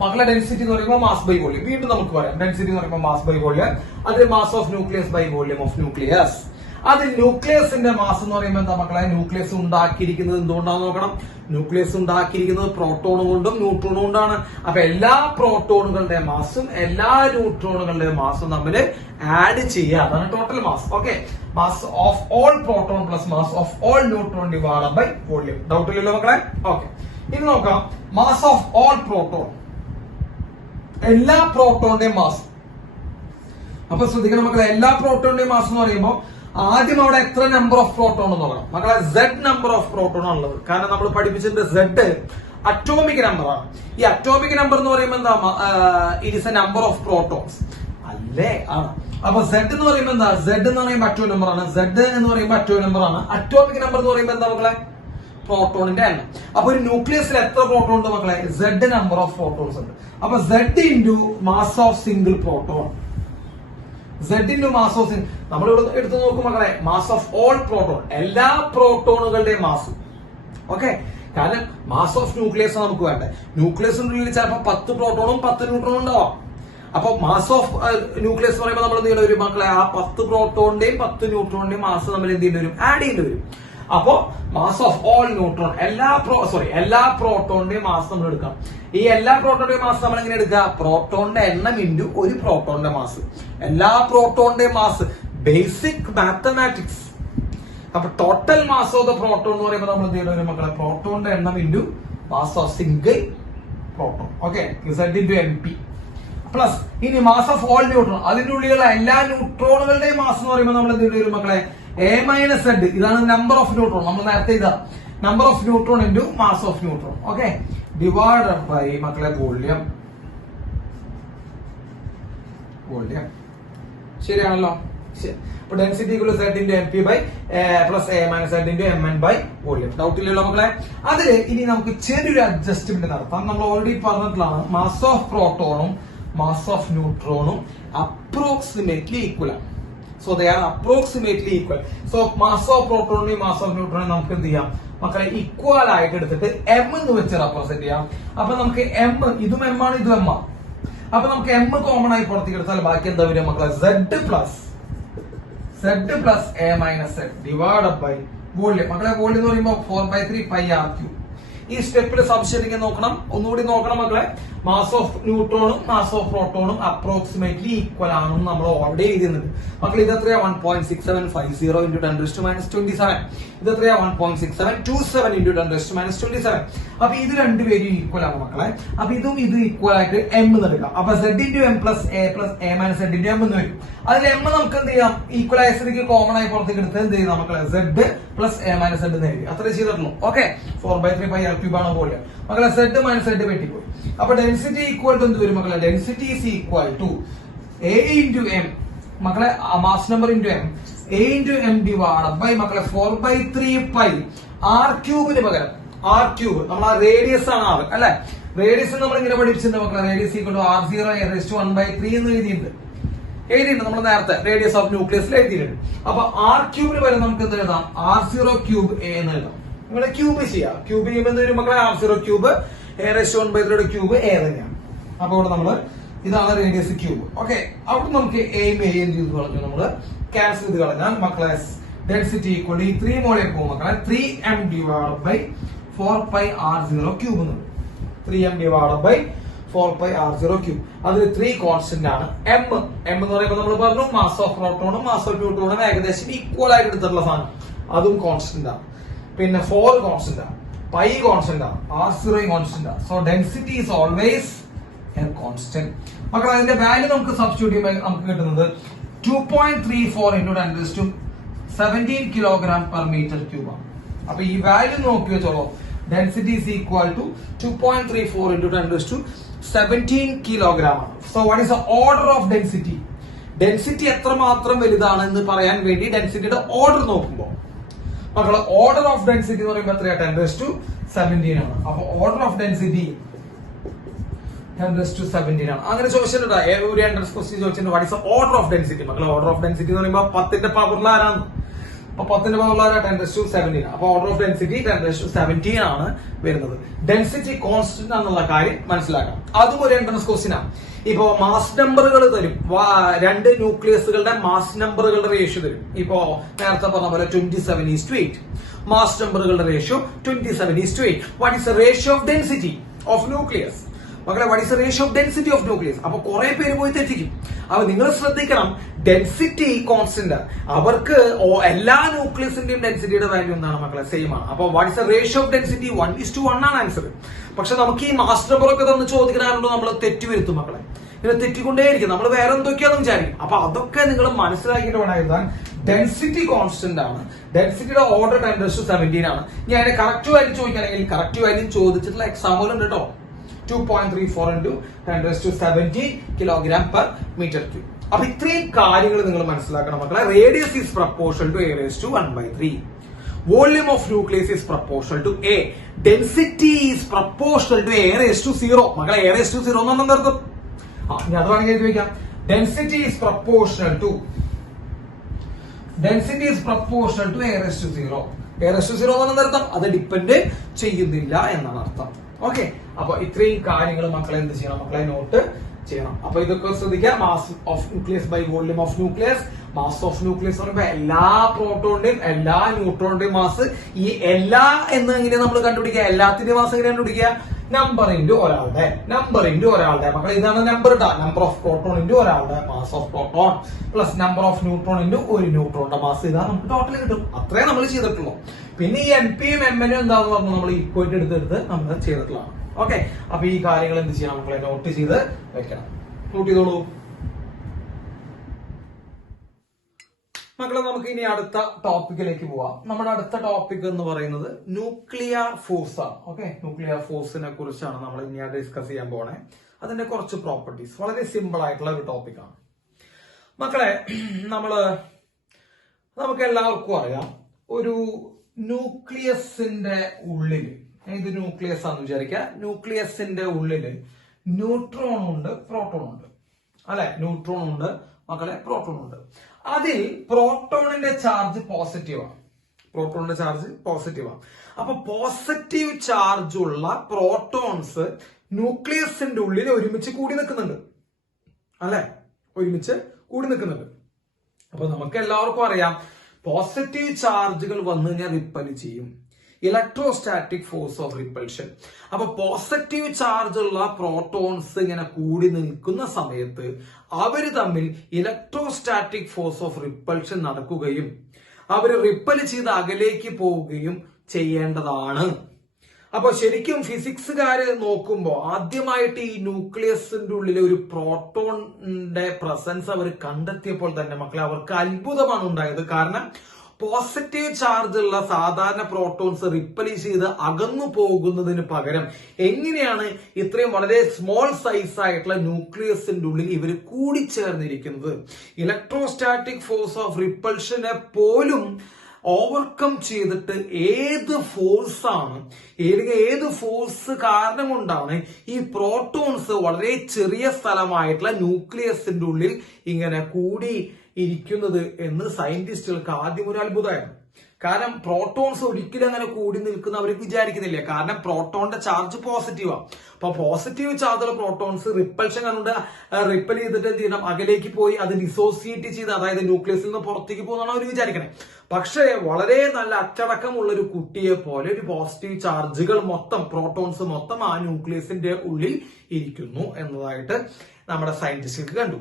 മക്കളെ ഡെൻസിറ്റി എന്ന് പറയുമ്പോൾ മാസ് ബൈ വോളിയം. വീണ്ടും നമുക്ക് പറയാം ഡെൻസിറ്റി എന്ന് പറയുമ്പോൾ മാസ് ബൈ വോളിയം. അതിൽ mass of nucleus by volume of nucleus. അതിൽ ന്യൂക്ലിയസിന്റെ മാസ് എന്ന് പറയുമ്പോൾ എന്താ മക്കളെ? ന്യൂക്ലിയസ് ഉണ്ടാക്കിയിരിക്കുന്നത് എന്തുകൊണ്ടാണെന്ന് നോക്കണം. ന്യൂക്ലിയസ് ഉണ്ടാക്കിയിരിക്കുന്നത് പ്രോട്ടോൺ കൊണ്ടും ന്യൂട്രോൺ കൊണ്ടാണ്. അപ്പൊ എല്ലാ പ്രോട്ടോണുകളുടെ മാസും എല്ലാ ന്യൂട്രോണുകളുടെ മാസും തമ്മിൽ ആഡ് ചെയ്യുക, അതാണ് total mass. Okay, mass of all proton plus mass of all neutron divided by volume. Doubt ഇല്ലല്ലോ മക്കളെ? ഓക്കെ, ഇനി നോക്കാം മാസ് ഓഫ് ഓൾ പ്രോട്ടോൺ, എല്ലാ പ്രോട്ടോണിന്റെയും മാസ്. അപ്പൊ ശ്രദ്ധിക്കണം മക്കളെ, എല്ലാ പ്രോട്ടോണിന്റെയും മാസ് എന്ന് പറയുമ്പോൾ ആദ്യം അവിടെ എത്ര നമ്പർ ഓഫ് പ്രോട്ടോൺ എന്ന് നോക്കണം മക്കളെ. Z നമ്പർ ഓഫ് പ്രോട്ടോൺ ആണുള്ളത്. കാരണം നമ്മൾ പഠിപ്പിച്ചിട്ടുണ്ട് Z അറ്റോമിക് നമ്പർ ആണ്. ഈ അറ്റോമിക് നമ്പർ എന്ന് പറയുമ്പോൾ എന്താ? It is A number of protons അല്ലേ? ആണ്. അപ്പൊ Z എന്ന് പറയുമ്പോൾ എന്താ? Z എന്ന് പറയുമ്പോൾ അറ്റോമിക് നമ്പർ ആണ്. Z എന്ന് പറയുമ്പോൾ അറ്റോമിക് നമ്പർ ആണ്. അറ്റോമിക് നമ്പർ എന്ന് പറയുമ്പോൾ എന്താ മക്കളെ? പ്രോട്ടോണിന്റെ എണ്ണം. അപ്പൊ ഒരു ന്യൂക്ലിയസിൽ എത്ര പ്രോട്ടോൺ ഉണ്ട് മക്കളെ? Z നമ്പർ ഓഫ് പ്രോട്ടോൺസ് ഉണ്ട്. അപ്പൊ Z into mass of single proton. Z into mass of single. നമ്മൾ ഇവിടെ എടുത്തു നോക്കും മക്കളെ, മാസ് ഓഫ് ഓൾ പ്രോട്ടോൺ, എല്ലാ പ്രോട്ടോണുകളുടെയും മാസ്. ഓക്കെ, കാരണം മാസ് ഓഫ് ന്യൂക്ലിയസ് നമുക്ക് വേണ്ടേ. ന്യൂക്ലിയസിനുള്ളിൽ ചിലപ്പോൾ 10 പ്രോട്ടോണും 10 ന്യൂട്രോണും ഉണ്ടാവാം. അപ്പൊ മാസ് ഓഫ് ന്യൂക്ലിയസ് എന്ന് പറയുമ്പോൾ നമ്മൾ എന്ത് ചെയ്യേണ്ടി വരും മക്കളെ? ആ 10 പ്രോട്ടോണിന്റെയും 10 ന്യൂട്രോണിന്റെയും മാസ് നമ്മൾ എന്ത് ചെയ്യേണ്ടി വരും? ആഡ് ചെയ്യേണ്ടി വരും. അപ്പോ മാസ് ഓഫ് ഓൾ ന്യൂട്രോൺ, എല്ലാ പ്രോട്ടോണിന്റെയും മാസ് നമ്മൾ എടുക്കാം. ഈ എല്ലാ പ്രോട്ടോണിന്റെയും മാസ് നമ്മൾ എങ്ങനെ എടുക്കുക? പ്രോട്ടോണിന്റെ എണ്ണം ഇൻറ്റു ഒരു പ്രോട്ടോണിന്റെ മാസ്. എല്ലാ പ്രോട്ടോണിന്റെയും മാസ്, ബേസിക് മാത്തമാറ്റിക്സ്. അപ്പൊ total mass of the proton എന്ന് പറയുമ്പോൾ നമ്മൾ എന്ത് ചെയ്യേണ്ടി വരും മക്കളെ? പ്രോട്ടോണിന്റെ എണ്ണം into mass of single proton. Okay, Z into MP plus ഇനി മാസ് ഓഫ് ഓൾ ന്യൂട്രോൺ, അതിന്റെ ഉള്ളിലുള്ള എല്ലാ ന്യൂട്രോണുകളുടെയും മാസ് എന്ന് പറയുമ്പോൾ നമ്മൾ എന്ത് ചെയ്യേണ്ടി വരും മക്കളെ? A മൈനസ് Z, ഇതാണ് നമ്പർ ഓഫ് ന്യൂട്രോൺ. നമ്മൾ നേരത്തെ ഇതാ number of neutron into mass of neutron. Okay, divided by മക്കളെ വോളിയം. വോളിയം ശരിയാണല്ലോ? അപ്പൊ density Z into MP by plus A minus Z into MN by volume. Doubt ഇല്ലല്ലോ മക്കളെ? അതില് ഇനി നമുക്ക് ചെറിയൊരു അഡ്ജസ്റ്റ്മെന്റ് നടത്താം. നമ്മൾ ഓൾറെഡി പറഞ്ഞിട്ടുള്ളതാണ് മാസ് ഓഫ് പ്രോട്ടോണും മാസ് ഓഫ് ന്യൂട്രോണും അപ്രോക്സിമേറ്റ്ലി ഈക്വൽ ആണ്. So they are approximately equal. So mass of proton and mass of neutron നമുക്ക് എന്ത് ചെയ്യാം മക്കളെ? ഈക്വൽ ആയിട്ട് എടുത്തിട്ട് M എന്ന് വെച്ച് റെപ്രസെന്റ് ചെയ്യാം. അപ്പൊ നമുക്ക് M, ഇതും M ആണ്, ഇതും M ആണ്. അപ്പൊ നമുക്ക് M കോമൺ ആയി പുറത്തേക്ക് എടുത്താൽ ബാക്കി എന്താ വരിക മക്കളെ? Z plus A minus Z divided by volume. മക്കളെ വോളിയം എന്ന് പറയുമ്പോൾ 4/3 പൈ R3. ഈ സ്റ്റെപ്പിൽ സംശയം നോക്കണം, ഒന്നുകൂടി നോക്കണം മക്കളെ. മാസ് ഓഫ് ന്യൂട്രോണും മാസ് ഓഫ് പ്രോട്ടോണും അപ്രോക്സിമേറ്റ്ലി ഈക്വൽ ആണെന്ന് നമ്മൾ ഓൾറെഡി എഴുതുന്നുണ്ട് മക്കൾ. ഇത് എത്രയാ? 1.6750 into 10⁻27. ഇത് എത്രയാ? 1.6727 into 10⁻27. അപ്പൊ ഇത് രണ്ടുപേരും ഈക്വൽ ആണ് മക്കളെ. അപ്പൊ ഇതും ഇത് ഈക്വൽ ആയിട്ട് M എന്ന് എടുക്കാം. അപ്പൊ Z into M plus A minus Z into M എന്ന് വരും. അതിൽ M നമുക്ക് എന്ത് ചെയ്യാം? ഈക്വൽ ആയ സ്ഥിതിക്ക് കോമൺ ആയി പുറത്തേക്ക് എടുത്ത് എന്ത് ചെയ്യുന്ന മക്കളെ? Z plus A minus Z എന്ന് എഴുതി. അത്രേ ചെയ്തിട്ടുള്ളൂ. ഓക്കെ, 4/3 പൈ R³ ആണ് പോലെ മക്കളെ. Z മൈനസ് Z വെട്ടിപ്പോയി. അപ്പൊ ഡെൻസിറ്റി ഈക്വൽ ടു എന്ത് വരും മക്കളെ? Density is equal to A into M മക്കളെ, mass number into M, A into M divided by മക്കളെ 4/3 പൈ R³ പകരം R³ നമ്മൾ ആ റേഡിയസ് ആണ് R അല്ലെ? റേഡിയസ് നമ്മൾ ഇങ്ങനെ പഠിപ്പിച്ചിട്ടുണ്ട് മക്കളെ. റേഡിയസ് ഈക്വൽ ടു R0 1/3 എന്ന് എഴുതിയിട്ടുണ്ട് നമ്മൾ നേരത്തെ റേഡിയസ് ഓഫ് ന്യൂക്ലിയസിൽ എഴുതിയിട്ടുണ്ട്. അപ്പൊ R³ വരെ നമുക്ക് എന്ത് എഴുതാം? R0³ A എന്ന് എഴുതാം. നിങ്ങളെ ക്യൂബ് ചെയ്യാം. ക്യൂബ് ചെയ്യുമ്പോൾ എന്ത് വരും മക്കളെ? R0³ A⁻1/3 ക്യൂബ് A തന്നെയാണ്. അപ്പൊ ഇവിടെ നമ്മള് ഇതാണ് റേഡിയസ് ക്യൂബ്. ഓക്കെ, അവിടെ നമുക്ക് എയും എയും ചെയ്ത് കളഞ്ഞു, നമ്മള് ക്യാൻസൽ ചെയ്ത് കളഞ്ഞാൽ മക്കളെ ഡെൻസിറ്റി ഈക്വൽ ഈ 3 മോളിൽ പോകും മക്കളെ. 3M ഡിവൈഡഡ് ബൈ 4π R0³ എന്ന്. 3M divided by 4π R0³. അതിൽ 3 കോൺസ്റ്റന്റ് ആണ്. M എന്ന് പറയുമ്പോൾ നമ്മൾ പറഞ്ഞു മാസ് ഓഫ് പ്രോട്ടോണും മാസ് ഓഫ് ന്യൂട്രോണും ഏകദേശം ഈക്വൽ ആയിട്ട് എടുത്തിട്ടുള്ള സാധനം, അതും കോൺസ്റ്റന്റ് ആണ്. പിന്നെ 4 കോൺസ്റ്റന്റ് ആണ്, പൈ കോൺസ്റ്റന്റ് ആണ്, R0 കോൺസ്റ്റന്റ് ആണ്. So density is always A constant. മക്കളെ അതിന്റെ വാല്യൂ നമുക്ക് സബ്സ്റ്റിറ്റ്യൂട്ട് ചെയ്യുമ്പോൾ നമുക്ക് കിട്ടുന്നത് 2.34 × 10⁻17 kg/m³ ആണ്. അപ്പൊ ഈ വാല്യൂ നോക്കി വെച്ചോളൂ. Density is equal to 2.34 × 10⁻17 kg ആണ്. So what is the order of density? Density എത്രമാത്രം വലുതാണ് എന്ന് പറയാൻ വേണ്ടി ഡെൻസിറ്റിയുടെ ഓർഡർ നോക്കുമ്പോൾ മക്കളെ ഓർഡർ ഓഫ് ഡെൻസിറ്റി എന്ന് പറയുമ്പോൾ എത്രയാ? 10⁻17 ആണ്. അപ്പൊ ഓർഡർ ഓഫ് ഡെൻസിറ്റി 10⁻17 ആണ്. അങ്ങനെ ചോദിച്ചിട്ടുണ്ട് ഒരു എൻട്രൻസ് ക്വസ്റ്റ്യൻ ചോദിച്ചിട്ടുണ്ട് what is order of density. മക്കളെ ഓർഡർ ഓഫ് ഡെൻസിറ്റി എന്ന് പറയുമ്പോൾ 10ന്റെ പവറിൽ ആരാണ്? അപ്പൊ 10^17 അപ്പൊ ഓർഡർ ഓഫ് ഡെൻസിറ്റി 10^17 ആണ് വരുന്നത്. ഡെൻസിറ്റി കോൺസ്റ്റന്റ് എന്നുള്ള കാര്യം മനസ്സിലാക്കാം. അതും ഒരു എൻട്രൻസ് ക്വസ്റ്റ്യൻ ആണ്. ഇപ്പോ മാസ് നമ്പറുകൾ തരും, രണ്ട് ന്യൂക്ലിയസുകളുടെ മാസ് നമ്പറുകളുടെ റേഷ്യോ തരും. ഇപ്പോ നേരത്തെ പറഞ്ഞ പോലെ 27:8. മാസ് നമ്പറുകളുടെ ratio 27:8. What is the ratio of density of nucleus? മക്കളെ, what is the ratio of density of nucleus? അപ്പൊ കുറെ പേര് പോയി തെറ്റിക്കും. അപ്പൊ നിങ്ങൾ ശ്രദ്ധിക്കണം, ഡെൻസിറ്റി കോൺസ്റ്റന്റ് അവർക്ക് എല്ലാ ന്യൂക്ലിയസിന്റെയും ഡെൻസിറ്റിയുടെ വാല്യൂ എന്താണ് മക്കളെ? സെയിം ആണ്. അപ്പൊ what is the ratio of density? 1:1 ആണ് ആൻസർ. പക്ഷെ നമുക്ക് ഈ മാസ് നമ്പറൊക്കെ തന്ന് ചോദിക്കാറുണ്ടോ നമ്മൾ തെറ്റി വരുത്തും മക്കളെ. ഇങ്ങനെ തെറ്റിക്കൊണ്ടേയിരിക്കും, നമ്മൾ വേറെ എന്തൊക്കെയാണെന്ന് വിചാരിക്കും. അപ്പൊ അതൊക്കെ നിങ്ങൾ മനസ്സിലാക്കിയിട്ട് വേണം എഴുതാൻ. ഡെൻസിറ്റി കോൺസ്റ്റന്റ് ആണ്, ഡെൻസിറ്റിയുടെ ഓർഡർ 10^17 ആണ്. ഞാൻ അതിന്റെ കറക്റ്റ് വാല്യൂ ചോദിക്കുകയാണെങ്കിൽ കറക്റ്റ് വാല്യൂ ചോദിച്ചിട്ടുള്ള എക്സാമ്പിൾ ഉണ്ട് കേട്ടോ. 2.34 into 10^17 kg/m³. അപ്പൊ ഇത്രയും കാര്യങ്ങൾ നിങ്ങൾ മനസ്സിലാക്കണം മക്കളെ. Radius is proportional to a⁻⁴. Volume of nucleus is proportional to a. Density is proportional to a⁻⁴. മക്കളെ, a⁻⁴ എന്നാണ് അർത്ഥം. ഇനി അത് വേണമെങ്കിൽ എഴുതി വെക്കാം. Density is proportional to a⁻⁴. a⁻⁴ എന്നാണ് അർത്ഥം. അത് ഡിപ്പെൻഡ് ചെയ്യുന്നില്ല എന്നാണ് അർത്ഥം. ഓക്കെ, അപ്പൊ ഇത്രയും കാര്യങ്ങൾ മക്കളെ എന്ത് ചെയ്യണം? മക്കളെ നോട്ട് ചെയ്യണം. അപ്പൊ ഇതൊക്കെ ശ്രദ്ധിക്കാം. Mass of nucleus by volume of nucleus. Mass of nucleus പറയുമ്പോ എല്ലാ പ്രോട്ടോണിന്റെയും എല്ലാ ന്യൂട്രോണിന്റെയും മാസ്. ഈ എല്ലാ എന്ന് എങ്ങനെ നമ്മൾ കണ്ടുപിടിക്കുക? എല്ലാത്തിന്റെ മാസ് എങ്ങനെ കണ്ടുപിടിക്കുക? നമ്പർ ഇൻറ്റു ഒരാളുടെ മക്കളെ, ഇതാണ് നമ്പർ ഇട്ടാ. നമ്പർ ഓഫ് പ്രോട്ടോൺ ഇൻറ്റു ഒരാളുടെ mass of proton plus number of neutron into ഒരു ന്യൂട്രോണിന്റെ മാസ്. ഇതാണ് നമുക്ക് ടോട്ടൽ കിട്ടും. അത്രേ നമ്മൾ ചെയ്തിട്ടുള്ളൂ. പിന്നെ ഈ NPയും MNയും എന്താന്ന് പറഞ്ഞു നമ്മൾ ഈക്വേറ്റ് എടുത്തെടുത്ത് നമ്മൾ ചെയ്തിട്ടുള്ളതാണ്. ഓക്കെ, അപ്പൊ ഈ കാര്യങ്ങൾ എന്ത് ചെയ്യണം മക്കളെ? നോട്ട് ചെയ്ത് വെക്കണം. നോട്ട് ചെയ്തോളൂ മക്കളെ. നമുക്ക് ഇനി അടുത്ത ടോപ്പിക്കിലേക്ക് പോവാം. നമ്മുടെ അടുത്ത ടോപ്പിക് എന്ന് പറയുന്നത് ന്യൂക്ലിയർ ഫോഴ്സ് ആണ്. ഓക്കെ, ന്യൂക്ലിയർ ഫോഴ്സിനെ കുറിച്ചാണ് നമ്മൾ ഇനി ഡിസ്കസ് ചെയ്യാൻ പോണേ. അതിന്റെ കുറച്ച് പ്രോപ്പർട്ടീസ്, വളരെ സിമ്പിൾ ആയിട്ടുള്ള ഒരു ടോപ്പിക്കാണ് മക്കളെ. നമുക്ക് എല്ലാവർക്കും അറിയാം, ഒരു ന്യൂക്ലിയസിന്റെ ഉള്ളിൽ, ഇത് ന്യൂക്ലിയസ് ആണെന്ന് വിചാരിക്കുക. ന്യൂക്ലിയസിന്റെ ഉള്ളിൽ ന്യൂട്രോൺ ഉണ്ട്, പ്രോട്ടോൺ ഉണ്ട്, അല്ലെ? ന്യൂട്രോൺ ഉണ്ട് മക്കളെ, പ്രോട്ടോൺ ഉണ്ട്. അതിൽ പ്രോട്ടോണിന്റെ ചാർജ് പോസിറ്റീവാണ്. അപ്പൊ പോസിറ്റീവ് ചാർജ് ഉള്ള പ്രോട്ടോൺസ് ന്യൂക്ലിയസിന്റെ ഉള്ളിൽ ഒരുമിച്ച് കൂടി നിൽക്കുന്നുണ്ട്, അല്ലെ? അപ്പൊ നമുക്ക് എല്ലാവർക്കും അറിയാം, പോസിറ്റീവ് ചാർജുകൾ വന്നു കഴിഞ്ഞാൽ റിപ്പൽ ചെയ്യും. Electrostatic force of repulsion. അപ്പൊ പോസിറ്റീവ് ചാർജ് ഉള്ള പ്രോട്ടോൺസ് ഇങ്ങനെ കൂടി നിൽക്കുന്ന സമയത്ത് അവര് തമ്മിൽ ഇലക്ട്രോസ്റ്റാറ്റിക് ഫോഴ്സ് ഓഫ് റിപ്പൽഷൻ നടക്കുകയും അവര് റിപ്പൽ ചെയ്ത് അകലേക്ക് പോവുകയും ചെയ്യേണ്ടതാണ്. അപ്പൊ ശരിക്കും ഫിസിക്സുകാര് നോക്കുമ്പോൾ ആദ്യമായിട്ട് ഈ ന്യൂക്ലിയസിന്റെ ഉള്ളിൽ ഒരു പ്രോട്ടോണിന്റെ പ്രസൻസ് അവർ കണ്ടെത്തിയപ്പോൾ തന്നെ മക്കളെ അവർക്ക് അത്ഭുതമാണ് ഉണ്ടായത്. കാരണം പോസിറ്റീവ് ചാർജ് ഉള്ള സാധാരണ പ്രോട്ടോൺസ് റിപ്പൽ ചെയ്ത് അകന്നു പോകുന്നതിന് പകരം എങ്ങനെയാണ് ഇത്രയും വളരെ സ്മോൾ സൈസ് ആയിട്ടുള്ള ന്യൂക്ലിയസിന്റെ ഉള്ളിൽ ഇവർ കൂടിച്ചേർന്നിരിക്കുന്നത്? ഇലക്ട്രോസ്റ്റാറ്റിക് ഫോഴ്സ് ഓഫ് റിപ്പൽഷനെ പോലും ഓവർകം ചെയ്തിട്ട് ഏത് ഫോഴ്സ് കാരണം കൊണ്ടാണ് ഈ പ്രോട്ടോൺസ് വളരെ ചെറിയ സ്ഥലമായിട്ടുള്ള ന്യൂക്ലിയസിന്റെ ഉള്ളിൽ ഇങ്ങനെ കൂടി ഇരിക്കുന്നത് എന്ന് സയന്റിസ്റ്റുകൾക്ക് ആദ്യം ഒരു അത്ഭുതമായിരുന്നു. കാരണം പ്രോട്ടോൺസ് ഒരിക്കലും അങ്ങനെ കൂടി നിൽക്കുന്ന അവർ വിചാരിക്കുന്നില്ല. കാരണം പ്രോട്ടോണിന്റെ ചാർജ് പോസിറ്റീവാണ്. അപ്പൊ പോസിറ്റീവ് ചാർജുള്ള പ്രോട്ടോൺസ് റിപ്പൽഷൻ കണ്ടുകൊണ്ട് റിപ്പൽ ചെയ്തിട്ട് എന്ത് ചെയ്യണം? അകലേക്ക് പോയി അത് ഡിസോസിയേറ്റ് ചെയ്ത്, അതായത് ന്യൂക്ലിയസിൽ നിന്ന് പുറത്തേക്ക് പോകുന്നതാണ് അവർ വിചാരിക്കണേ. പക്ഷേ വളരെ നല്ല അച്ചടക്കമുള്ള ഒരു കുട്ടിയെ പോലെ ഒരു പോസിറ്റീവ് ചാർജുകൾ പ്രോട്ടോൺസ് മൊത്തം ആ ന്യൂക്ലിയസിന്റെ ഉള്ളിൽ ഇരിക്കുന്നു എന്നതായിട്ട് നമ്മുടെ സയന്റിസ്റ്റുകൾക്ക് കണ്ടു.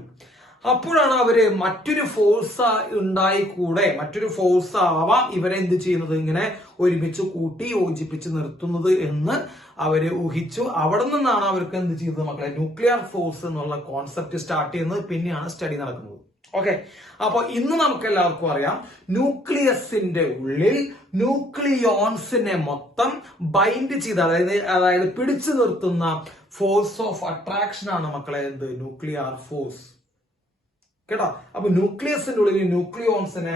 അപ്പോഴാണ് അവര് മറ്റൊരു ഫോഴ്സ് ഉണ്ടായിക്കൂടെ, മറ്റൊരു ഫോഴ്സ് ആവാം ഇവരെ എന്ത് ചെയ്യുന്നത്, ഇങ്ങനെ ഒരുമിച്ച് കൂട്ടി യോജിപ്പിച്ച് നിർത്തുന്നത് എന്ന് അവര് ഊഹിച്ചു. അവിടെ നിന്നാണ് അവർക്ക് എന്ത് ചെയ്തത് മക്കളെ? ന്യൂക്ലിയർ ഫോഴ്സ് എന്നുള്ള കോൺസെപ്റ്റ് സ്റ്റാർട്ട് ചെയ്യുന്നത്. പിന്നെയാണ് സ്റ്റഡി നടക്കുന്നത്. ഓക്കെ, അപ്പൊ ഇന്ന് നമുക്ക് എല്ലാവർക്കും അറിയാം, ന്യൂക്ലിയസിന്റെ ഉള്ളിൽ ന്യൂക്ലിയോൺസിനെ മൊത്തം ബൈൻഡ് ചെയ്ത്, അതായത് പിടിച്ചു നിർത്തുന്ന ഫോഴ്സ് ഓഫ് അട്രാക്ഷൻ ആണ് മക്കളെ എന്ത്? Nuclear force. കേട്ടോ? അപ്പൊ ന്യൂക്ലിയസിന്റെ ഉള്ളിൽ ന്യൂക്ലിയോൺസിനെ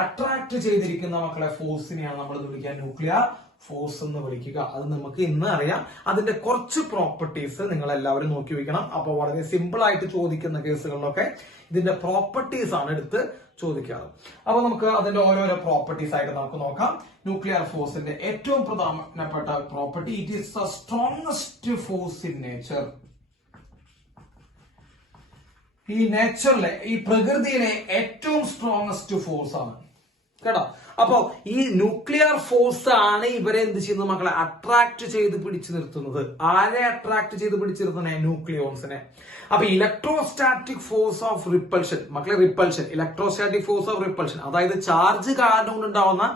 അട്രാക്ട് ചെയ്തിരിക്കുന്ന മക്കളെ ഫോഴ്സിനെയാണ് നമ്മൾ വിളിക്കുക ന്യൂക്ലിയർ ഫോഴ്സ് എന്ന് വിളിക്കുക. അത് നമുക്ക് ഇന്ന് അറിയാം. അതിന്റെ കുറച്ച് പ്രോപ്പർട്ടീസ് നിങ്ങൾ എല്ലാവരും നോക്കി വെക്കണം. അപ്പോൾ വളരെ സിമ്പിൾ ആയിട്ട് ചോദിക്കുന്ന കേസുകളിലൊക്കെ ഇതിന്റെ പ്രോപ്പർട്ടീസ് ആണ് എടുത്ത് ചോദിക്കാറ്. അപ്പൊ നമുക്ക് അതിന്റെ ഓരോരോ പ്രോപ്പർട്ടീസ് ആയിട്ട് നമുക്ക് നോക്കാം. ന്യൂക്ലിയർ ഫോഴ്സിന്റെ ഏറ്റവും പ്രധാനപ്പെട്ട property, it is the strongest force in nature. ഈ നേച്ചറിലെ, ഈ പ്രകൃതിയിലെ ഏറ്റവും സ്ട്രോങ്സ്റ്റ് ഫോഴ്സ് ആണ് കേട്ടോ. അപ്പോ ഈ ന്യൂക്ലിയർ ഫോഴ്സ് ആണ് ഇവരെ എന്ത് ചെയ്യുന്നത് മക്കളെ, അട്രാക്ട് ചെയ്ത് പിടിച്ചു നിർത്തുന്നത്. ആരെ അട്രാക്ട് ചെയ്ത് പിടിച്ചു നിർത്തുന്നത്? ന്യൂക്ലിയോൺസിനെ. അപ്പൊ ഇലക്ട്രോസ്റ്റാറ്റിക് ഫോഴ്സ് ഓഫ് റിപ്പൽഷൻ മക്കളെ, repulsion, electrostatic force of repulsion, അതായത് ചാർജ് കാരണം കൊണ്ടുണ്ടാവുന്ന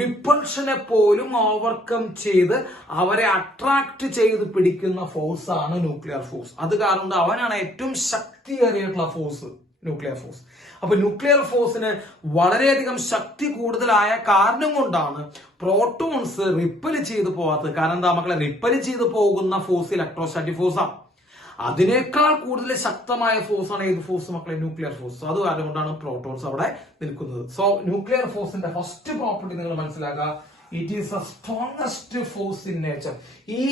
റിപ്പൽഷനെ പോലും ഓവർകം ചെയ്ത് അവരെ അട്രാക്ട് ചെയ്ത് പിടിക്കുന്ന ഫോഴ്സ് ആണ് ന്യൂക്ലിയർ ഫോഴ്സ്. അത് കാരണം അവനാണ് ഏറ്റവും ശക്തിയേറിയിട്ടുള്ള ഫോഴ്സ് ന്യൂക്ലിയർ ഫോഴ്സ്. അപ്പൊ ന്യൂക്ലിയർ ഫോഴ്സിന് വളരെയധികം ശക്തി കൂടുതലായ കാരണം കൊണ്ടാണ് പ്രോട്ടോൺസ് റിപ്പൽ ചെയ്ത് പോകാത്തത്. കാരണം എന്താ മക്കളെ, റിപ്പൽ ചെയ്ത് പോകുന്ന ഫോഴ്സ് ഇലക്ട്രോസ്റ്റാറ്റിക് ഫോഴ്സ് ആണ്. അതിനേക്കാൾ കൂടുതൽ ശക്തമായ ഫോഴ്സ് ആണ് ഏത് ഫോഴ്സ് മക്കളെ, ന്യൂക്ലിയർ ഫോഴ്സ്. അത് കാരണം കൊണ്ടാണ് പ്രോട്ടോൺസ് അവിടെ നിൽക്കുന്നത്. സോ ന്യൂക്ലിയർ ഫോഴ്സിന്റെ ഫസ്റ്റ് പ്രോപ്പർട്ടി നിങ്ങൾ മനസ്സിലാക്കുക, it is A strongest force in nature. ഈ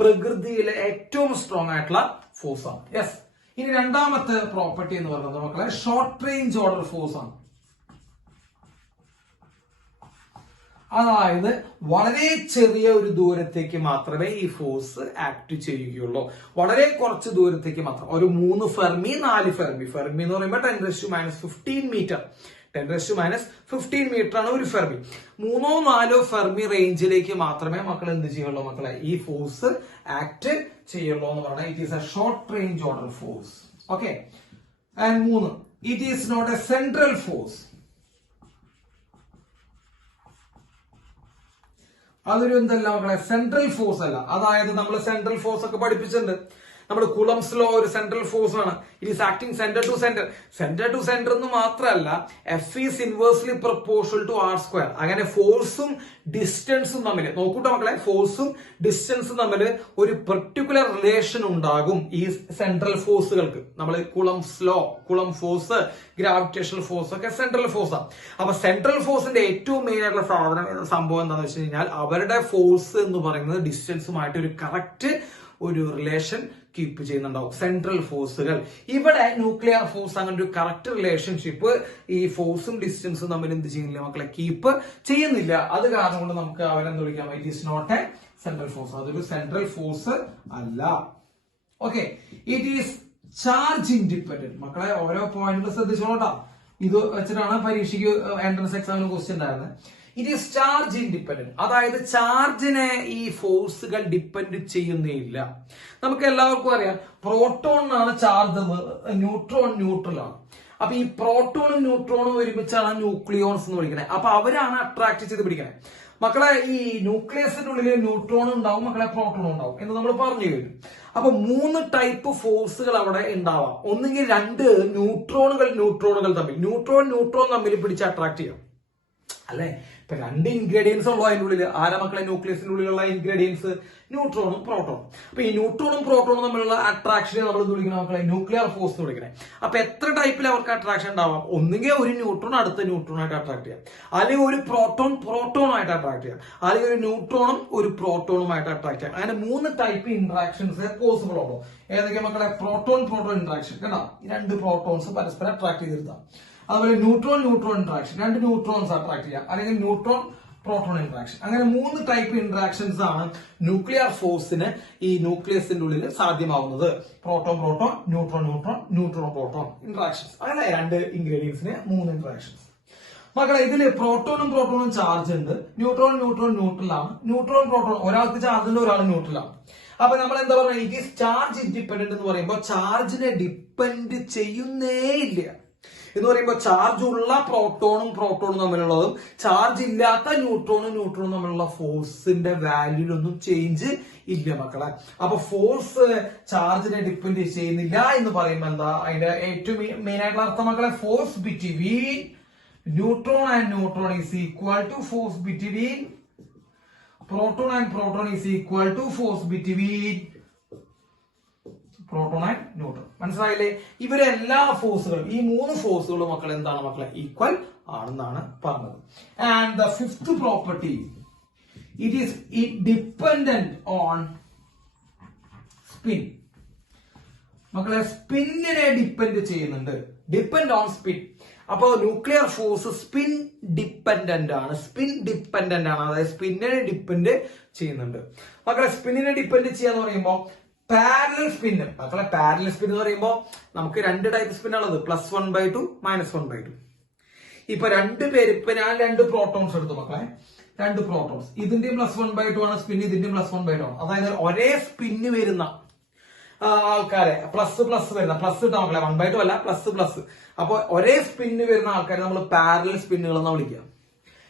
പ്രകൃതിയിലെ ഏറ്റവും സ്ട്രോങ് ആയിട്ടുള്ള ഫോഴ്സ് ആണ്. യെസ്. ഇനി രണ്ടാമത്തെ പ്രോപ്പർട്ടി എന്ന് പറയുന്നത് മക്കളെ, ഷോർട്ട് റേഞ്ച് ഓർഡർ ഫോഴ്സ് ആണ്. അതായത് വളരെ ചെറിയ ഒരു ദൂരത്തേക്ക് മാത്രമേ ഈ ഫോഴ്സ് ആക്ട് ചെയ്യുകയുള്ളൂ. വളരെ കുറച്ച് ദൂരത്തേക്ക് മാത്രം. ഒരു 3 ഫെർമി 4 ഫെർമി. ഫെർമി എന്ന് പറയുമ്പോൾ 10⁻⁻15 മീറ്റർ. 10⁻⁻15 മീറ്റർ ആണ് ഒരു ഫെർമി. 3 or 4 ഫെർമി റേഞ്ചിലേക്ക് മാത്രമേ മക്കൾ എന്ത് ചെയ്യുള്ളൂ മക്കളെ, ഈ ഫോഴ്സ് ആക്ട് ചെയ്യുള്ളൂ എന്ന് പറഞ്ഞാൽ it is a short range order force. Okay. And 3, it is not a central force. അതൊരു എന്തല്ല മക്കളെ, സെൻട്രൽ ഫോഴ്സ് അല്ല. അതായത് നമ്മൾ സെൻട്രൽ ഫോഴ്സ് ഒക്കെ പഠിപ്പിച്ചിട്ടുണ്ട്. നമ്മൾ കുളംസ് ലോ ഒരു സെൻട്രൽ ഫോഴ്സ് ആണ്. It is acting centre to centre. Centre to centre എന്ന് മാത്രമല്ല, F is inversely proportional to R square. അങ്ങനെ ഫോഴ്സും ഡിസ്റ്റൻസും തമ്മിൽ നോക്കൂട്ടോ മക്കളെ, ഫോഴ്സും ഡിസ്റ്റൻസും തമ്മിൽ ഒരു പെർട്ടിക്കുലർ റിലേഷൻ ഉണ്ടാകും ഈ സെൻട്രൽ ഫോഴ്സുകൾക്ക്. നമ്മൾ കുളംസ് ലോ, കുളം ഫോഴ്സ്, ഗ്രാവിറ്റേഷണൽ ഫോഴ്സ് ഒക്കെ സെൻട്രൽ ഫോഴ്സ് ആണ്. അപ്പൊ സെൻട്രൽ ഫോഴ്സിന്റെ ഏറ്റവും മെയിൻ ആയിട്ടുള്ള സംഭവം എന്താണെന്ന് വെച്ച് കഴിഞ്ഞാൽ, അവരുടെ ഫോഴ്സ് എന്ന് പറയുന്നത് ഡിസ്റ്റൻസുമായിട്ട് ഒരു കറക്റ്റ് ഒരു റിലേഷൻ കീപ്പ് ചെയ്യുന്നുണ്ടാവും സെൻട്രൽ ഫോഴ്സുകൾ. ഇവിടെ ന്യൂക്ലിയർ ഫോഴ്സ് അങ്ങനെ ഒരു കറക്റ്റ് റിലേഷൻഷിപ്പ് ഈ ഫോഴ്സും ഡിസ്റ്റൻസും തമ്മിൽ എന്ത് ചെയ്യുന്നില്ല മക്കളെ, കീപ്പ് ചെയ്യുന്നില്ല. അത് കാരണം കൊണ്ട് നമുക്ക് അവരെന്ത് വിളിക്കാം, it is not a central force. അതൊരു സെൻട്രൽ ഫോഴ്സ് അല്ല. Okay. It is charge independent. മക്കളെ ഓരോ പോയിന്റുകൾ ശ്രദ്ധിച്ചോളാം. ഇത് വെച്ചിട്ടാണ് പരീക്ഷയ്ക്ക് എൻട്രൻസ് എക്സാമിന് ക്വസ്റ്റ്യൻ ഉണ്ടായിരുന്നത്. It is charge independent. അതായത് ചാർജിനെ ഈ ഫോഴ്സുകൾ ഡിപ്പെൻഡ് ചെയ്യുന്നില്ല. നമുക്ക് എല്ലാവർക്കും അറിയാം, പ്രോട്ടോണിനാണ് ചാർജ്, ന്യൂട്രോൺ ന്യൂട്രലാണ്. അപ്പൊ ഈ പ്രോട്ടോണും ന്യൂട്രോണും ഒരുമിച്ചാണ് ന്യൂക്ലിയോൺസ് എന്ന് വിളിക്കുന്നത്. അപ്പൊ അവരാണ് അട്രാക്ട് ചെയ്ത് പിടിക്കുന്നത്. മക്കളെ ഈ ന്യൂക്ലിയസിന്റെ ഉള്ളിൽ ന്യൂട്രോൺ ഉണ്ടാവും, മക്കളെ പ്രോട്ടോൺ ഉണ്ടാവും എന്ന് നമ്മൾ പറഞ്ഞു കഴിഞ്ഞു. അപ്പൊ 3 ടൈപ്പ് ഫോഴ്സുകൾ അവിടെ ഉണ്ടാവാം. ഒന്നുകിൽ 2 ന്യൂട്രോണുകൾ തമ്മിൽ, ന്യൂട്രോൺ തമ്മിൽ പിടിച്ച് അട്രാക്ട് ചെയ്യാം അല്ലെ. ഇപ്പൊ 2 ഇൻഗ്രീഡിയൻസ് ഉള്ളൂ അതിന്റെ ഉള്ളിൽ. ആരാ മക്കളെ ന്യൂക്ലിയസിന്റെ ഉള്ളിലുള്ള ഇൻഗ്രീഡിയൻസ്? ന്യൂട്രോണും പ്രോട്ടോണും. അപ്പൊ ഈ ന്യൂട്രോണും പ്രോട്ടോണും തമ്മിലുള്ള അട്രാക്ഷനെ നമ്മൾ വിളിക്കണം മക്കളെ ന്യൂക്ലിയർ ഫോഴ്സ് എന്ന് വിളിക്കണേ. അപ്പൊ എത്ര ടൈപ്പിൽ അവർക്ക് അട്രാക്ഷൻ ഉണ്ടാവാം? ഒന്നുകിൽ ഒരു ന്യൂട്രോൺ അടുത്ത ന്യൂട്രോണായിട്ട് അട്രാക്ട് ചെയ്യാം, അല്ലെങ്കിൽ ഒരു പ്രോട്ടോണുമായിട്ട് അട്രാക്ട് ചെയ്യാം, അല്ലെങ്കിൽ ഒരു ന്യൂട്രോണും ഒരു പ്രോട്ടോണുമായിട്ട് അട്രാക്ട് ചെയ്യാം. അങ്ങനെ 3 ടൈപ്പ് ഇന്ററാക്ഷൻസ് പോസിബിൾ ഉള്ളൂ. ഏതൊക്കെ മക്കളെ? Proton interaction. കേട്ടോ, 2 പ്രോട്ടോൺസ് പരസ്പരം അട്രാക്ട് ചെയ്തിരുത്താം. അതുപോലെ ന്യൂട്രോൺ ഇന്ററാക്ഷൻ, 2 ന്യൂട്രോൺസ് അട്രാക്ട് ചെയ്യാം, അല്ലെങ്കിൽ ന്യൂട്രോൺ പ്രോട്ടോൺ ഇന്ററാക്ഷൻ. അങ്ങനെ 3 ടൈപ്പ് ഇന്ററാക്ഷൻസ് ആണ് ന്യൂക്ലിയർ ഫോഴ്സിന് ഈ ന്യൂക്ലിയസിന്റെ ഉള്ളിൽ സാധ്യമാവുന്നത്. Proton neutron proton interactions. അങ്ങനെ 2 ഇൻഗ്രീഡിയൻസിന് 3 ഇന്ററാക്ഷൻസ്. മക്കളെ ഇതില് പ്രോട്ടോണും ചാർജ് ഉണ്ട്. ന്യൂട്രോൺ ന്യൂട്രലാണ്. ന്യൂട്രോൺ പ്രോട്ടോൺ ഒരാൾക്ക് ചാർജ് ഉണ്ട്, ഒരാൾ ന്യൂട്രലാണ്. അപ്പൊ നമ്മൾ എന്താ പറയുക, ഇറ്റ് ഈസ് ചാർജ് ഇൻഡിപെൻഡന്റ് എന്ന് പറയുമ്പോൾ ചാർജിനെ ഡിപ്പെൻഡ് ചെയ്യുന്നേ ഇല്ല എന്ന് പറയുമ്പോൾ ചാർജ് ഉള്ള പ്രോട്ടോണും തമ്മിലുള്ളതും ചാർജ് ഇല്ലാത്ത ന്യൂട്രോണും തമ്മിലുള്ള ഫോഴ്സിന്റെ വാല്യൂലൊന്നും ചേഞ്ച് ഇല്ല മക്കളെ. അപ്പൊ ഫോഴ്സ് ചാർജിനെ ഡിപ്പെൻഡ് ചെയ്യുന്നില്ല എന്ന് പറയുമ്പോൾ എന്താ അതിന്റെ ഏറ്റവും മെയിൻ ആയിട്ടുള്ള അർത്ഥം മക്കളെ? Force between neutron and neutron is equal to force between proton and proton is equal to force between proton and neutron. മനസ്സിലായില്ലേ? ഇവരെല്ലാ ഫോഴ്സുകളും, ഈ 3 ഫോഴ്സുകളും മക്കൾ എന്താണ് മക്കളെ? ഈക്വൽ ആണെന്നാണ് പറഞ്ഞത്. And the 5th property it is dependent on spin. മക്കളെ സ്പിന്നിനെ depend ചെയ്യുന്നുണ്ട്. Depend on spin. അപ്പോൾ ന്യൂക്ലിയർ ഫോഴ്സ് സ്പിൻ ഡിപ്പെൻഡന്റ് ആണ്. അതായത് സ്പിന്നിനെ ഡിപ്പെൻഡ് ചെയ്യുന്നുണ്ട്. മക്കളെ സ്പിന്നിനെ ഡിപ്പെൻഡ് ചെയ്യാന്ന് പറയുമ്പോൾ പാരലൽ സ്പിന്ന്. മക്കളെ പാരലൽ സ്പിൻ എന്ന് പറയുമ്പോൾ നമുക്ക് രണ്ട് ടൈപ്പ് സ്പിന്നുള്ളത്, +1/2 -1/2. ഇപ്പൊ രണ്ടുപേര്, ഇപ്പൊ ഞാൻ 2 പ്രോട്ടോൺസ് എടുത്തു മക്കളെ, 2 പ്രോട്ടോൺസ്. ഇതിന്റെയും +1/2 ആണ് സ്പിൻ, ഇതിന്റെയും +1/2 ആണ്. അതായത് ഒരേ സ്പിന്ന് വരുന്ന ആൾക്കാരെ പ്ലസ് വരുന്ന, പ്ലസ് ഇട്ടാ മക്കളെ, 1/2 അല്ല, പ്ലസ്. അപ്പൊ ഒരേ സ്പിന്ന് വരുന്ന ആൾക്കാരെ നമ്മൾ പാരലൽ സ്പിന്നുകൾ എന്ന് വിളിക്കുക.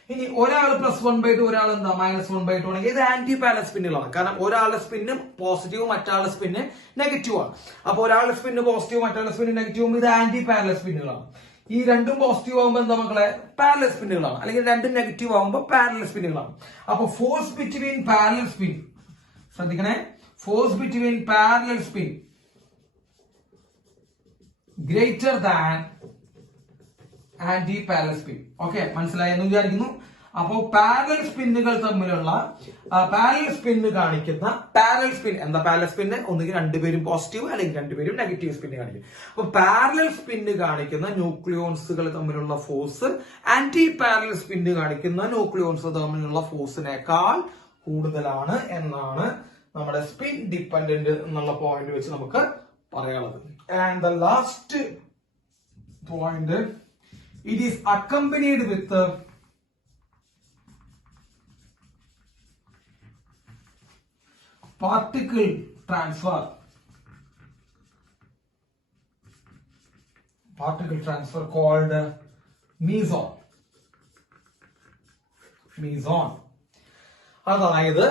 ഇനി ഒരാൾ +1/2, ഒരാൾ എന്താ -1/2 ആണെങ്കിൽ ഇത് ആന്റി പാരലൽ സ്പിന്നുകളാണ്. കാരണം ഒരാളുടെ സ്പിന്ന് പോസിറ്റീവും മറ്റാളുടെ സ്പിന്ന് നെഗറ്റീവ് ആണ്. അപ്പൊ ഒരാളുടെ സ്പിന്ന് പോസിറ്റീവും മറ്റാളുടെ സ്പിന്ന് നെഗറ്റീവും, ഇത് ആന്റി പാരലൽ സ്പിന്നുകളാണ്. ഈ രണ്ടും പോസിറ്റീവ് ആകുമ്പോൾ എന്താ മക്കളെ, പാരലൽ സ്പിന്നുകളാണ്. അല്ലെങ്കിൽ രണ്ടും നെഗറ്റീവ് ആകുമ്പോൾ പാരലൽ സ്പിന്നുകളാണ്. അപ്പൊ ഫോഴ്സ് ബിറ്റ്വീൻ പാരലൽ സ്പിൻ, ശ്രദ്ധിക്കണേ, force between parallel spin greater than anti-parallel spin. Okay, മനസ്സിലായെന്ന് വിചാരിക്കുന്നു. അപ്പോൾ പാരലൽ സ്പിന്നുകൾ തമ്മിലുള്ള പാരലൽ സ്പിന്ന് കാണിക്കുന്ന പാരലൽ സ്പിൻ എന്താ? പാരലൽ സ്പിന്ന് ഒന്നുകിൽ രണ്ടുപേരും പോസിറ്റീവ് അല്ലെങ്കിൽ രണ്ടുപേരും നെഗറ്റീവ് സ്പിന്ന് കാണിക്കും. അപ്പൊ പാരലൽ സ്പിന്ന് കാണിക്കുന്ന ന്യൂക്ലിയോൺസുകൾ തമ്മിലുള്ള ഫോഴ്സ് ആന്റി പാരലൽ സ്പിന്ന് കാണിക്കുന്ന ന്യൂക്ലിയോൺസ് തമ്മിലുള്ള ഫോഴ്സിനേക്കാൾ കൂടുതലാണ് എന്നാണ് നമ്മുടെ സ്പിൻ ഡിപ്പെൻഡന്റ് എന്നുള്ള പോയിന്റ് വെച്ച് നമുക്ക് പറയാനുള്ളത്. And the last point, it is accompanied with particle transfer called meson. അതായത്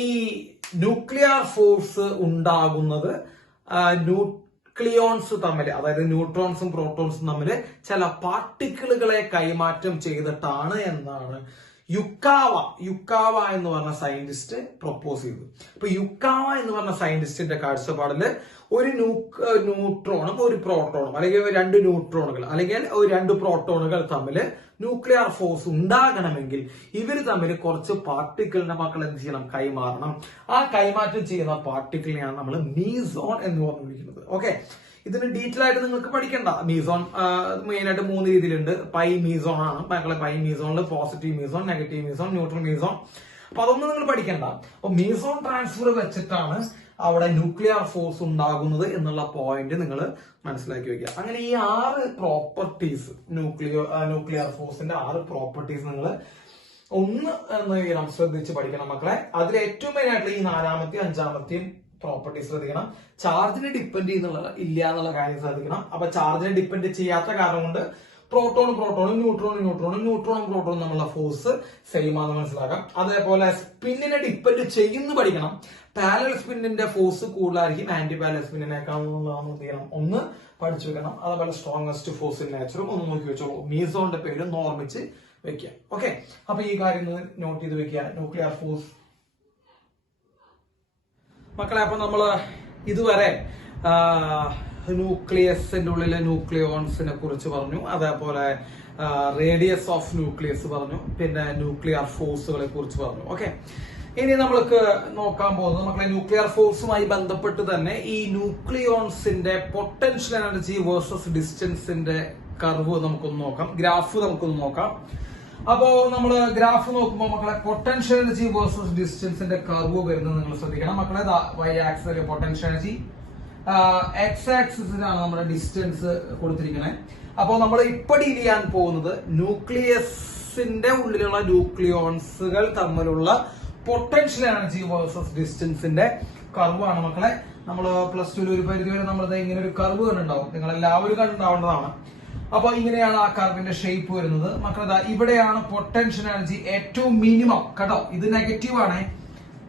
ഈ ന്യൂക്ലിയർ ഫോഴ്സ് ഉണ്ടാകുന്നത് ന്യൂക്ലിയോൺസ് തമ്മിൽ, അതായത് ന്യൂട്രോൺസും പ്രോട്ടോൺസും തമ്മിൽ ചില പാർട്ടിക്കിളുകളെ കൈമാറ്റം ചെയ്തിട്ടാണ് എന്നാണ് യുക്കാവ എന്ന് പറഞ്ഞ സയന്റിസ്റ്റ് പ്രൊപ്പോസ് ചെയ്തു. അപ്പൊ യുക്കാവ എന്ന് പറഞ്ഞ സയന്റിസ്റ്റിന്റെ കാഴ്ചപ്പാടില് ഒരു ന്യൂട്രോണും ഒരു പ്രോട്ടോണും, അല്ലെങ്കിൽ 2 ന്യൂട്രോണുകൾ അല്ലെങ്കിൽ 2 പ്രോട്ടോണുകൾ തമ്മിൽ ന്യൂക്ലിയർ ഫോഴ്സ് ഉണ്ടാകണമെങ്കിൽ ഇവർ തമ്മിൽ കുറച്ച് പാർട്ടിക്കിളിന്റെ മക്കൾ എന്ത് ചെയ്യണം? കൈമാറണം. ആ കൈമാറ്റം ചെയ്യുന്ന പാർട്ടിക്കിളിനെയാണ് നമ്മൾ മീസോൺ എന്ന് പറഞ്ഞു വിളിക്കുന്നത്. ഓക്കെ, ഇതിന് ഡീറ്റെയിൽ ആയിട്ട് നിങ്ങൾക്ക് പഠിക്കണ്ട. മീസോൺ മെയിൻ ആയിട്ട് 3 രീതിയിലുണ്ട്. പൈ മീസോൺ ആണ് മക്കളെ. പൈ മീസോണിൽ positive meson, negative meson, neutral meson. അപ്പൊ അതൊന്നും നിങ്ങൾ പഠിക്കണ്ട. അപ്പൊ മീസോൺ ട്രാൻസ്ഫർ വെച്ചിട്ടാണ് അവിടെ ന്യൂക്ലിയർ ഫോഴ്സ് ഉണ്ടാകുന്നത് എന്നുള്ള പോയിന്റ് നിങ്ങൾ മനസ്സിലാക്കി വെക്കുക. അങ്ങനെ ഈ 6 പ്രോപ്പർട്ടീസ്, ന്യൂക്ലിയർ ഫോഴ്സിന്റെ 6 പ്രോപ്പർട്ടീസ് നിങ്ങൾ ഒന്ന് ശ്രദ്ധിച്ച് പഠിക്കണം മക്കളെ. അതിൽ ഏറ്റവും മെയിൻ ആയിട്ടുള്ള ഈ 4ാമത്തെയും 5ാമത്തെയും പ്രോപ്പർട്ടീസ് ശ്രദ്ധിക്കണം. ചാർജിനെ ഡിപ്പെൻഡ് ചെയ്യുന്നുള്ള ഇല്ല എന്നുള്ള കാര്യം ശ്രദ്ധിക്കണം. അപ്പൊ ചാർജിനെ ഡിപ്പെൻഡ് ചെയ്യാത്ത കാരണം കൊണ്ട് പ്രോട്ടോണും പ്രോട്ടോണും തമ്മിലുള്ള ഫോഴ്സ് സെയിം ആണെന്ന് മനസ്സിലാക്കാം. അതേപോലെ സ്പിന്നിനെ ഡിപ്പെൻഡ് ചെയ്യുന്നു പഠിക്കണം. പാരലൽ സ്പിന്നിന്റെ ഫോഴ്സ് കൂടുതലായിരിക്കും ആന്റി പാരലൽ സ്പിന്നിനേക്കാൾ ഒന്ന് പഠിച്ചു വെക്കണം. അതേപോലെ സ്ട്രോങ്സ്റ്റ് ഫോഴ്സ് ഇൻ നേച്ചറും ഒന്ന് നോക്കി വെച്ചോളൂ. മീസോണിന്റെ പേര് ഓർമ്മിച്ച് വെക്കുക. ഓക്കെ, അപ്പൊ ഈ കാര്യം നോട്ട് ചെയ്ത് വെക്കുക. ന്യൂക്ലിയർ ഫോഴ്സ് മക്കളെ, അപ്പൊ നമ്മള് ഇതുവരെ ന്യൂക്ലിയസിന്റെ ഉള്ളിലെ ന്യൂക്ലിയോൺസിനെ കുറിച്ച് പറഞ്ഞു. അതേപോലെ റേഡിയസ് ഓഫ് ന്യൂക്ലിയസ് പറഞ്ഞു. പിന്നെ ന്യൂക്ലിയർ ഫോഴ്സുകളെ കുറിച്ച് പറഞ്ഞു. ഓക്കെ, ഇനി നമ്മൾക്ക് നോക്കാൻ പോകുന്നത് മക്കളെ ന്യൂക്ലിയർ ഫോഴ്സുമായി ബന്ധപ്പെട്ട് തന്നെ ഈ ന്യൂക്ലിയോൺസിന്റെ പൊട്ടൻഷ്യൽ എനർജി വേഴ്സസ് ഡിസ്റ്റൻസിന്റെ കർവ് നമുക്കൊന്ന് നോക്കാം. ഗ്രാഫ് നമുക്കൊന്ന് നോക്കാം. അപ്പോ നമ്മള് ഗ്രാഫ് നോക്കുമ്പോൾ മക്കളെ പൊട്ടൻഷ്യൽ എനർജി വേഴ്സസ് ഡിസ്റ്റൻസിന്റെ കർവ് വരുന്നത് നിങ്ങൾ ശ്രദ്ധിക്കണം മക്കളെ. y ആക്സിസിൽ പൊട്ടൻഷ്യൽ എനർജി, x ആക്സിസിലാണ് നമ്മുടെ ഡിസ്റ്റൻസ് കൊടുത്തിരിക്കുന്നത്. അപ്പോൾ നമ്മൾ ഇപ്പൊ ഡീൽ ചെയ്യാൻ പോകുന്നത് ന്യൂക്ലിയസിന്റെ ഉള്ളിലുള്ള ന്യൂക്ലിയോൺസുകൾ തമ്മിലുള്ള പൊട്ടൻഷ്യൽ എനർജി വേഴ്സസ് ഡിസ്റ്റൻസിന്റെ കർവ് ആണ് മക്കളെ. നമ്മൾ +2 ഒരു പരിധി വരെ നമ്മൾ ഇങ്ങനെ ഒരു കർവ് കണ്ടുണ്ടാവും. നിങ്ങൾ എല്ലാവരും കണ്ടുണ്ടാവേണ്ടതാണ്. അപ്പൊ ഇങ്ങനെയാണ് ആ കർവിന്റെ ഷേപ്പ് വരുന്നത് മക്കളെ. ഇവിടെയാണ് പൊട്ടൻഷ്യൽ എനർജി ഏറ്റവും മിനിമം കേട്ടോ. ഇത് നെഗറ്റീവ് ആണ്,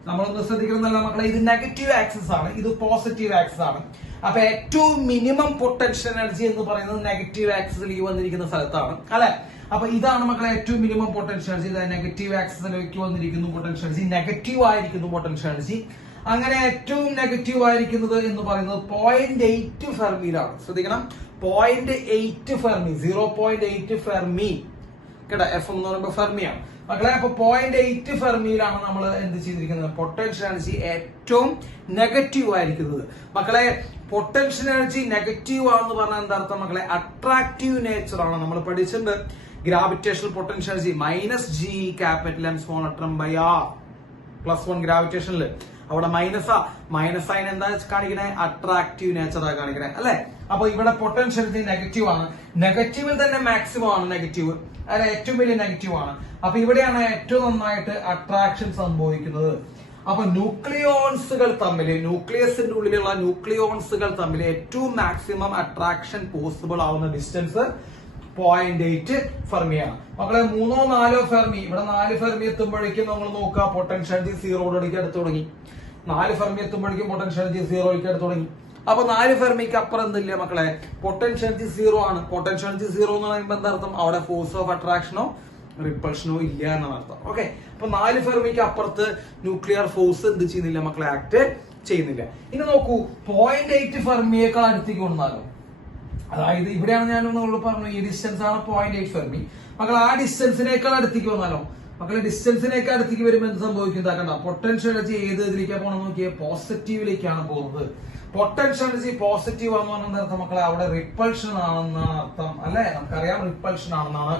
നമ്മളൊന്ന് ശ്രദ്ധിക്കണമെന്നല്ല മക്കളെ. ഇത് നെഗറ്റീവ് ആക്സിസ് ആണ്, ഇത് പോസിറ്റീവ് ആക്സിസ് ആണ്. അപ്പൊ ഏറ്റവും മിനിമം പൊട്ടൻഷ്യൽ എനർജി എന്ന് പറയുന്നത് നെഗറ്റീവ് ആക്സിസിൽ ഈ വന്നിരിക്കുന്ന സ്ഥലത്താണ് അല്ലെ. അപ്പൊ ഇതാണ് മക്കളെ ഏറ്റവും മിനിമം പൊട്ടൻഷ്യൽ എനർജി. നെഗറ്റീവ് ആക്സിസിലേക്ക് വന്നിരിക്കുന്നു പൊട്ടൻഷ്യൽ എനർജി, നെഗറ്റീവ് ആയിരിക്കുന്നു പൊട്ടൻഷ്യൽ എനർജി. അങ്ങനെ ഏറ്റവും നെഗറ്റീവ് ആയിരിക്കുന്നത് എന്ന് പറയുന്നത് 0.8 ഫെർമിയിലാണ്. ശ്രദ്ധിക്കണം, 0.8 ഫെർമി, 0.8 ഫെർമി കേട്ടോ. എഫ് എന്ന് പറയുമ്പോൾ ഫെർമിയാണ്. മക്കളെ അപ്പൊ 0.8 ഫെർമിയിലാണ് നമ്മൾ എന്ത് ചെയ്തിരിക്കുന്നത്, പൊട്ടൻഷ്യൽ എനർജി ഏറ്റവും നെഗറ്റീവ് ആയിരിക്കുന്നത്. മക്കളെ പൊട്ടൻഷ്യൽ എനർജി നെഗറ്റീവ് ആണെന്ന് പറഞ്ഞാൽ എന്താ അർത്ഥം മക്കളെ, അട്രാക്റ്റീവ് നേച്ചർ ആണ്. നമ്മൾ പഠിച്ചിട്ടുണ്ട് ഗ്രാവിറ്റേഷണൽ പൊട്ടൻഷ്യൽ എനർജി -G(M)/r +1 ഗ്രാവിറ്റേഷനിൽ അവിടെ മൈനസ് സൈൻ എന്താ കാണിക്കണേ, അട്രാക്റ്റീവ് നേച്ചർ ആ കാണിക്കണേ അല്ലെ. അപ്പൊ ഇവിടെ പൊട്ടൻഷ്യൽ നെഗറ്റീവ് ആണ്, നെഗറ്റീവിൽ തന്നെ മാക്സിമം ആണ് നെഗറ്റീവ്, അല്ലെ ഏറ്റവും വലിയ നെഗറ്റീവ് ആണ്. അപ്പൊ ഇവിടെയാണ് ഏറ്റവും നന്നായിട്ട് അട്രാക്ഷൻ സംഭവിക്കുന്നത്. അപ്പൊ ന്യൂക്ലിയോൺസുകൾ തമ്മിൽ, ന്യൂക്ലിയസിന്റെ ഉള്ളിലുള്ള ന്യൂക്ലിയോൺസുകൾ തമ്മിൽ ഏറ്റവും മാക്സിമം അട്രാക്ഷൻ പോസിബിൾ ആവുന്ന ഡിസ്റ്റൻസ് 0.8 ഫെർമിയാണ്. മക്കളെ 3-4 ഫെർമി, ഇവിടെ 4 ഫെർമി എത്തുമ്പോഴേക്കും നമ്മൾ നോക്കുക പൊട്ടൻഷ്യൽ എനർജി 0 അടുത്ത് തുടങ്ങി. 4 ഫെർമി എത്തുമ്പോഴേക്കും പൊട്ടൻഷ്യൽ എനർജി 0 അടുത്ത് തുടങ്ങി. അപ്പൊ 4 ഫെർമിക്ക് അപ്പുറം എന്തില്ല മക്കളെ, പൊട്ടൻഷ്യൽ എനർജി 0 ആണ്. പൊട്ടൻഷ്യൽ എനർജി 0 എന്ന് പറയുമ്പോൾ എന്താ അർത്ഥം, അവിടെ ഫോഴ്സ് ഓഫ് അട്രാക്ഷനോ റിപ്പൾഷനോ ഇല്ല എന്നാണ് അർത്ഥം. ഓക്കെ, അപ്പൊ 4 ഫെർമിക്ക് അപ്പുറത്ത് ന്യൂക്ലിയർ ഫോഴ്സ് എന്ത് ചെയ്യുന്നില്ല മക്കളെ, ആക്ട് ചെയ്യുന്നില്ല. ഇനി നോക്കൂ 0.8 ഫെർമിയേക്കാൾ അടുത്തേക്ക് കൊണ്ടാലോ, അതായത് ഇവിടെയാണ് ഞാൻ നിങ്ങളോട് പറഞ്ഞു ഈ ഡിസ്റ്റൻസ് ആണ് 0.8 ഫെർമി. മക്കൾ ആ ഡിസ്റ്റൻസിനേക്കാൾ അടുത്തേക്ക് വന്നാലോ, മക്കളെ ഡിസ്റ്റൻസിനേക്കാൾ അടുത്തേക്ക് വരുമ്പോൾ എന്ത് സംഭവിക്കും, ഇതാക്കണ്ട പൊട്ടൻഷ്യൽ എനർജി ഏത് ഇതിലേക്കാണ് പോകണം നോക്കിയാൽ പോസിറ്റീവിലേക്കാണ് പോകുന്നത്. പൊട്ടൻഷ്യൽ എനർജി പോസിറ്റീവ് ആണെന്ന് പറഞ്ഞ അർത്ഥം മക്കളെ അവിടെ റിപ്പൾഷൻ ആണെന്നാണ് അർത്ഥം അല്ലെ, നമുക്കറിയാം റിപ്പൾഷൻ ആണെന്നാണ്.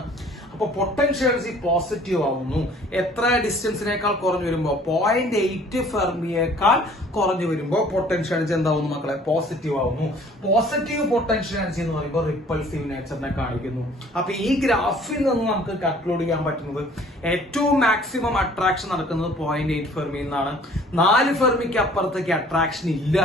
അപ്പൊ പൊട്ടൻഷ്യൽ എനർജി പോസിറ്റീവ് ആവുന്നു. എത്ര ഡിസ്റ്റൻസിനേക്കാൾ കുറഞ്ഞു വരുമ്പോ, 0.8 ഫെർമിയേക്കാൾ കുറഞ്ഞു വരുമ്പോ പൊട്ടൻഷ്യൽ എനർജി എന്താവുന്നു മക്കളെ, പോസിറ്റീവ് ആവുന്നു. പോസിറ്റീവ് പൊട്ടൻഷ്യൽ എനർജി എന്ന് പറയുമ്പോൾ റിപ്പൾസീവ് നേച്ചറിനെ കാണിക്കുന്നു. അപ്പൊ ഈ ഗ്രാഫിൽ നിന്ന് നമുക്ക് കൺക്ലൂഡ് ചെയ്യാൻ പറ്റുന്നത് ഏറ്റവും മാക്സിമം അട്രാക്ഷൻ നടക്കുന്നത് 0.8 ഫെർമിയിൽ നിന്നാണ്. 4 ഫെർമിക്ക് അപ്പുറത്തേക്ക് അട്രാക്ഷൻ ഇല്ല.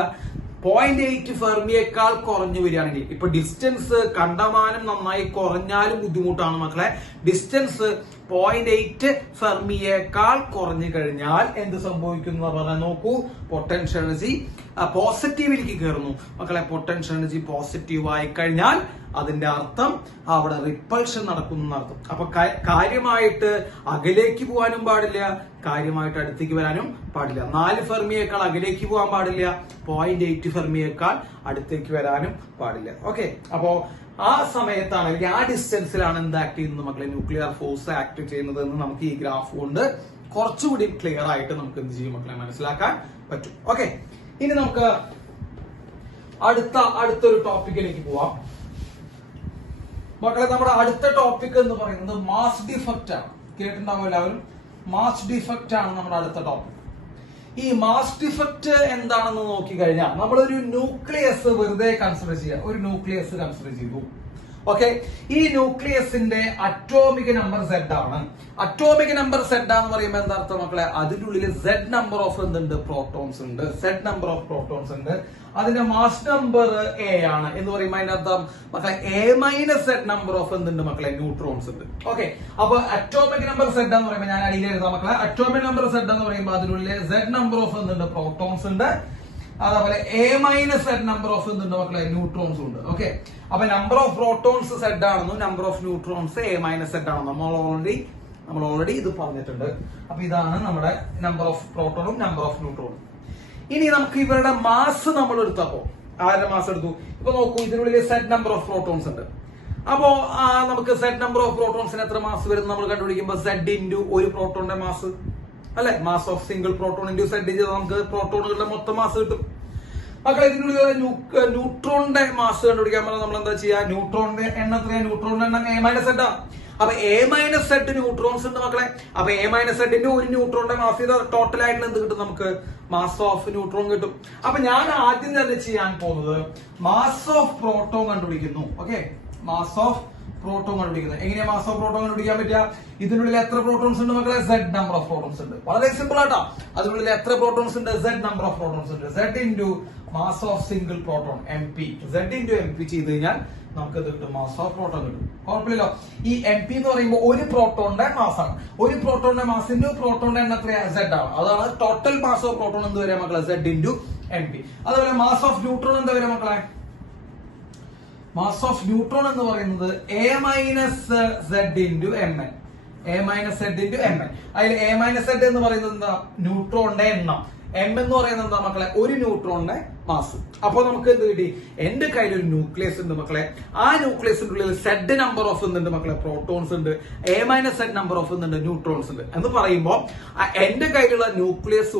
0.8 ഫെർമിയേക്കാൾ കുറഞ്ഞു വരികയാണെങ്കിൽ, ഇപ്പൊ ഡിസ്റ്റൻസ് കണ്ടമാനം നന്നായി കുറഞ്ഞാലും ബുദ്ധിമുട്ടാണ് മക്കളെ. ഡിസ്റ്റൻസ് 0.8 ഫെർമിയേക്കാൾ കുറഞ്ഞു കഴിഞ്ഞാൽ എന്ത് സംഭവിക്കുന്നു പറഞ്ഞാൽ നോക്കൂ, പൊട്ടൻഷ്യൽ എനർജി പോസിറ്റീവിലേക്ക് കയറുന്നു മക്കളെ. പൊട്ടൻഷ്യൽ എനർജി പോസിറ്റീവ് ആയി കഴിഞ്ഞാൽ അതിന്റെ അർത്ഥം അവിടെ റിപ്പൾഷൻ നടക്കുന്നു അർത്ഥം. അപ്പൊ കാര്യമായിട്ട് അകലേക്ക് പോകാനും പാടില്ല, കാര്യമായിട്ട് അടുത്തേക്ക് വരാനും പാടില്ല. 4 ഫെർമിയേക്കാൾ അകലേക്ക് പോകാൻ പാടില്ല, 0.8 ഫെർമിയേക്കാൾ അടുത്തേക്ക് വരാനും പാടില്ല. ഓക്കെ, അപ്പോ ആ സമയത്താണ് അല്ലെങ്കിൽ ആ ഡിസ്റ്റൻസിലാണ് എന്ത് ആക്ട് ചെയ്യുന്നത് മക്കളെ, ന്യൂക്ലിയർ ഫോഴ്സ് ആക്ട് ചെയ്യുന്നത് എന്ന് നമുക്ക് ഈ ഗ്രാഫ് കൊണ്ട് കുറച്ചുകൂടി ക്ലിയർ ആയിട്ട് നമുക്ക് എന്ത് ചെയ്യും മക്കളെ മനസ്സിലാക്കാൻ പറ്റും. ഓക്കെ, ഇനി നമുക്ക് അടുത്തൊരു ടോപ്പിക്കിലേക്ക് പോവാം മക്കളെ. നമ്മുടെ അടുത്ത ടോപ്പിക് എന്ന് പറയുന്നത് മാസ് ഡിഫക്റ്റ് ആണ്. കേട്ടിട്ടുണ്ടാവും എല്ലാവരും, മാസ് ഡിഫക്റ്റ് ആണ് നമ്മുടെ അടുത്ത ടോപ്പിക്. ഈ മാസ് ഡിഫക്റ്റ് എന്താണെന്ന് നോക്കിക്കഴിഞ്ഞാൽ നമ്മളൊരു ന്യൂക്ലിയസ് വെറുതെ കൺസിഡർ ചെയ്യുക, ഒരു ന്യൂക്ലിയസ് കൺസിഡർ ചെയ്തു. ഓക്കെ, ഈ ന്യൂക്ലിയസിന്റെ അറ്റോമിക് നമ്പർ Z ആണ്. അറ്റോമിക് നമ്പർ Z എന്ന് പറയുമ്പോൾ എന്താ അർത്ഥം മക്കളെ, അതിന്റെ ഉള്ളിൽ Z നമ്പർ ഓഫ് എന്തുണ്ട്, പ്രോട്ടോൺസ് ഉണ്ട്. Z നമ്പർ ഓഫ് പ്രോട്ടോൺസ് ഉണ്ട്. അതിന്റെ മാസ് നമ്പർ A ആണ് എന്ന് പറയുമ്പോൾ അതിന്റെ അർത്ഥം മക്കളെ A-Z നമ്പർ ഓഫ് എന്തുണ്ട് മക്കളെ, ന്യൂട്രോൺസ് ഉണ്ട്. ഓക്കെ, അപ്പൊ അറ്റോമിക് നമ്പർ Z എന്ന് പറയുമ്പോൾ ഞാൻ അടിയിൽ എഴുതാം മക്കളെ. അറ്റോമിക് നമ്പർ Z എന്ന് പറയുമ്പോൾ അതിനുള്ളിൽ Z നമ്പർ ഓഫ് എന്തുണ്ട്, പ്രോട്ടോൺസ് ഉണ്ട്. അതേപോലെ A-Z നമ്പർ ഓഫ് എന്തുണ്ട് മക്കളെ, ന്യൂട്രോൺസ് ഉണ്ട്. ഓക്കെ, അപ്പൊ നമ്പർ ഓഫ് പ്രോട്ടോൺസ് Z ആണെന്നും നമ്പർ ഓഫ് ന്യൂട്രോൺസ് A-Z ആണെന്നും നമ്മൾ ഓൾറെഡി ഇത് പറഞ്ഞിട്ടുണ്ട്. അപ്പൊ ഇതാണ് നമ്മുടെ നമ്പർ ഓഫ് പ്രോട്ടോണും നമ്പർ ഓഫ് ന്യൂട്രോണും. ഇനി നമുക്ക് ഇവരുടെ മാസ് നമ്മൾ എടുത്തപ്പോ ആരുടെ മാസ് എടുത്തു, ഇപ്പൊ നോക്കൂ ഇതിനുള്ളിൽ Z നമ്പർ ഓഫ് പ്രോട്ടോൺസ് ഉണ്ട്. അപ്പോ നമുക്ക് Z നമ്പർ ഓഫ് പ്രോട്ടോൺസിന് എത്ര മാസ് വരും നമ്മൾ കണ്ടുപിടിക്കുമ്പോൾ Z ഇൻറ്റു ഒരു പ്രോട്ടോണിന്റെ മാസ് അല്ലെ, mass of single proton into Z ചെയ്ത് നമുക്ക് പ്രോട്ടോണുകളുടെ മൊത്തം മാസ് കിട്ടും. മക്കളെ ഇതിനുള്ളിൽ ന്യൂട്രോണിന്റെ മാസ് കണ്ടുപിടിക്കാൻ പറഞ്ഞാൽ നമ്മൾ എന്താ ചെയ്യുക, ന്യൂട്രോണിന്റെ എണ്ണം എത്രയാണ്, ന്യൂട്രോണിന്റെ എണ്ണം A-Z ആണ്. അപ്പൊ A-Z ന്യൂട്രോൺസ് ഉണ്ട് മക്കളെ. അപ്പൊ A-Zന്റെ ഒരു ന്യൂട്രോണിന്റെ മാസ് ചെയ്ത് ടോട്ടൽ ആയിട്ട് എന്ത് കിട്ടും നമുക്ക്, മാസ് ഓഫ് ന്യൂട്രോൺ കിട്ടും. അപ്പൊ ഞാൻ ആദ്യം തന്നെ ചെയ്യാൻ പോകുന്നത് മാസ് ഓഫ് പ്രോട്ടോൺ കണ്ടുപിടിക്കുന്നു. ഓക്കെ, മാസ് ഓഫ് പ്രോട്ടോൺ കണ്ടുപിടിക്കുന്നത് എങ്ങനെയാ മാസ് ഓഫ് പ്രോട്ടോൺ കണ്ടുപിടിക്കാൻ പറ്റുക, ഇതിനുള്ളിൽ എത്ര പ്രോട്ടോൺസ് ഉണ്ട് മക്കളെ, Z നമ്പർ ഓഫ് പ്രോട്ടോൺസ് ഉണ്ട്. വളരെ സിമ്പിൾ ആട്ടോ, അതിനുള്ളിൽ എത്ര പ്രോട്ടോൺസ് ഉണ്ട്, Z നമ്പർ ഓഫ് പ്രോട്ടോൺസ് ഉണ്ട്. Z into mass of single proton MP, Z into MP ചെയ്ത് കഴിഞ്ഞാൽ നമുക്ക് ഇത് കിട്ടും, മാസ് ഓഫ് പ്രോട്ടോൺ കിട്ടും. കുഴപ്പമില്ലല്ലോ. ഈ MP എന്ന് പറയുമ്പോൾ ഒരു പ്രോട്ടോണിന്റെ മാസാണ്. ഒരു പ്രോട്ടോണിന്റെ മാസ് ഇൻറ്റു പ്രോട്ടോണിന്റെ എണ്ണം എത്രയാ, Z ആണ്. അതാണ് ടോട്ടൽ മാസ് ഓഫ് പ്രോട്ടോൺ എന്ത് വരെ മക്കളെ, Z ഇൻറ്റു MP. അതുപോലെ മാസ് ഓഫ് ന്യൂട്രോൺ എന്താ വരെ മക്കളെ, മാസ് ഓഫ് ന്യൂട്രോൺ എന്ന് പറയുന്നത് A-Z into Mn. A-Z into Mn. അതിൽ A-Z എന്ന് പറയുന്നത് എന്താ, ന്യൂട്രോണിന്റെ എണ്ണം. M എന്ന് പറയുന്നത് എന്താ മക്കളെ? ഒരു ന്യൂട്രോണിന്റെ മാസ്. അപ്പോൾ നമുക്ക് എന്ത് കിട്ടി? എന്റെ കയ്യിൽ ഒരു ന്യൂക്ലിയസ് ഉണ്ട് മക്കളെ. ആ ന്യൂക്ലിയസിന്റെ ഉള്ളിൽ Z നമ്പർ ഓഫ് എന്തുണ്ട് മക്കളെ? പ്രോട്ടോൺസ് ഉണ്ട്. A-Z നമ്പർ ഓഫ് എന്തുണ്ട്? ന്യൂട്രോൺസ് ഉണ്ട്. എന്ന് പറയുമ്പോൾ എന്റെ കയ്യിലുള്ള ന്യൂക്ലിയസ്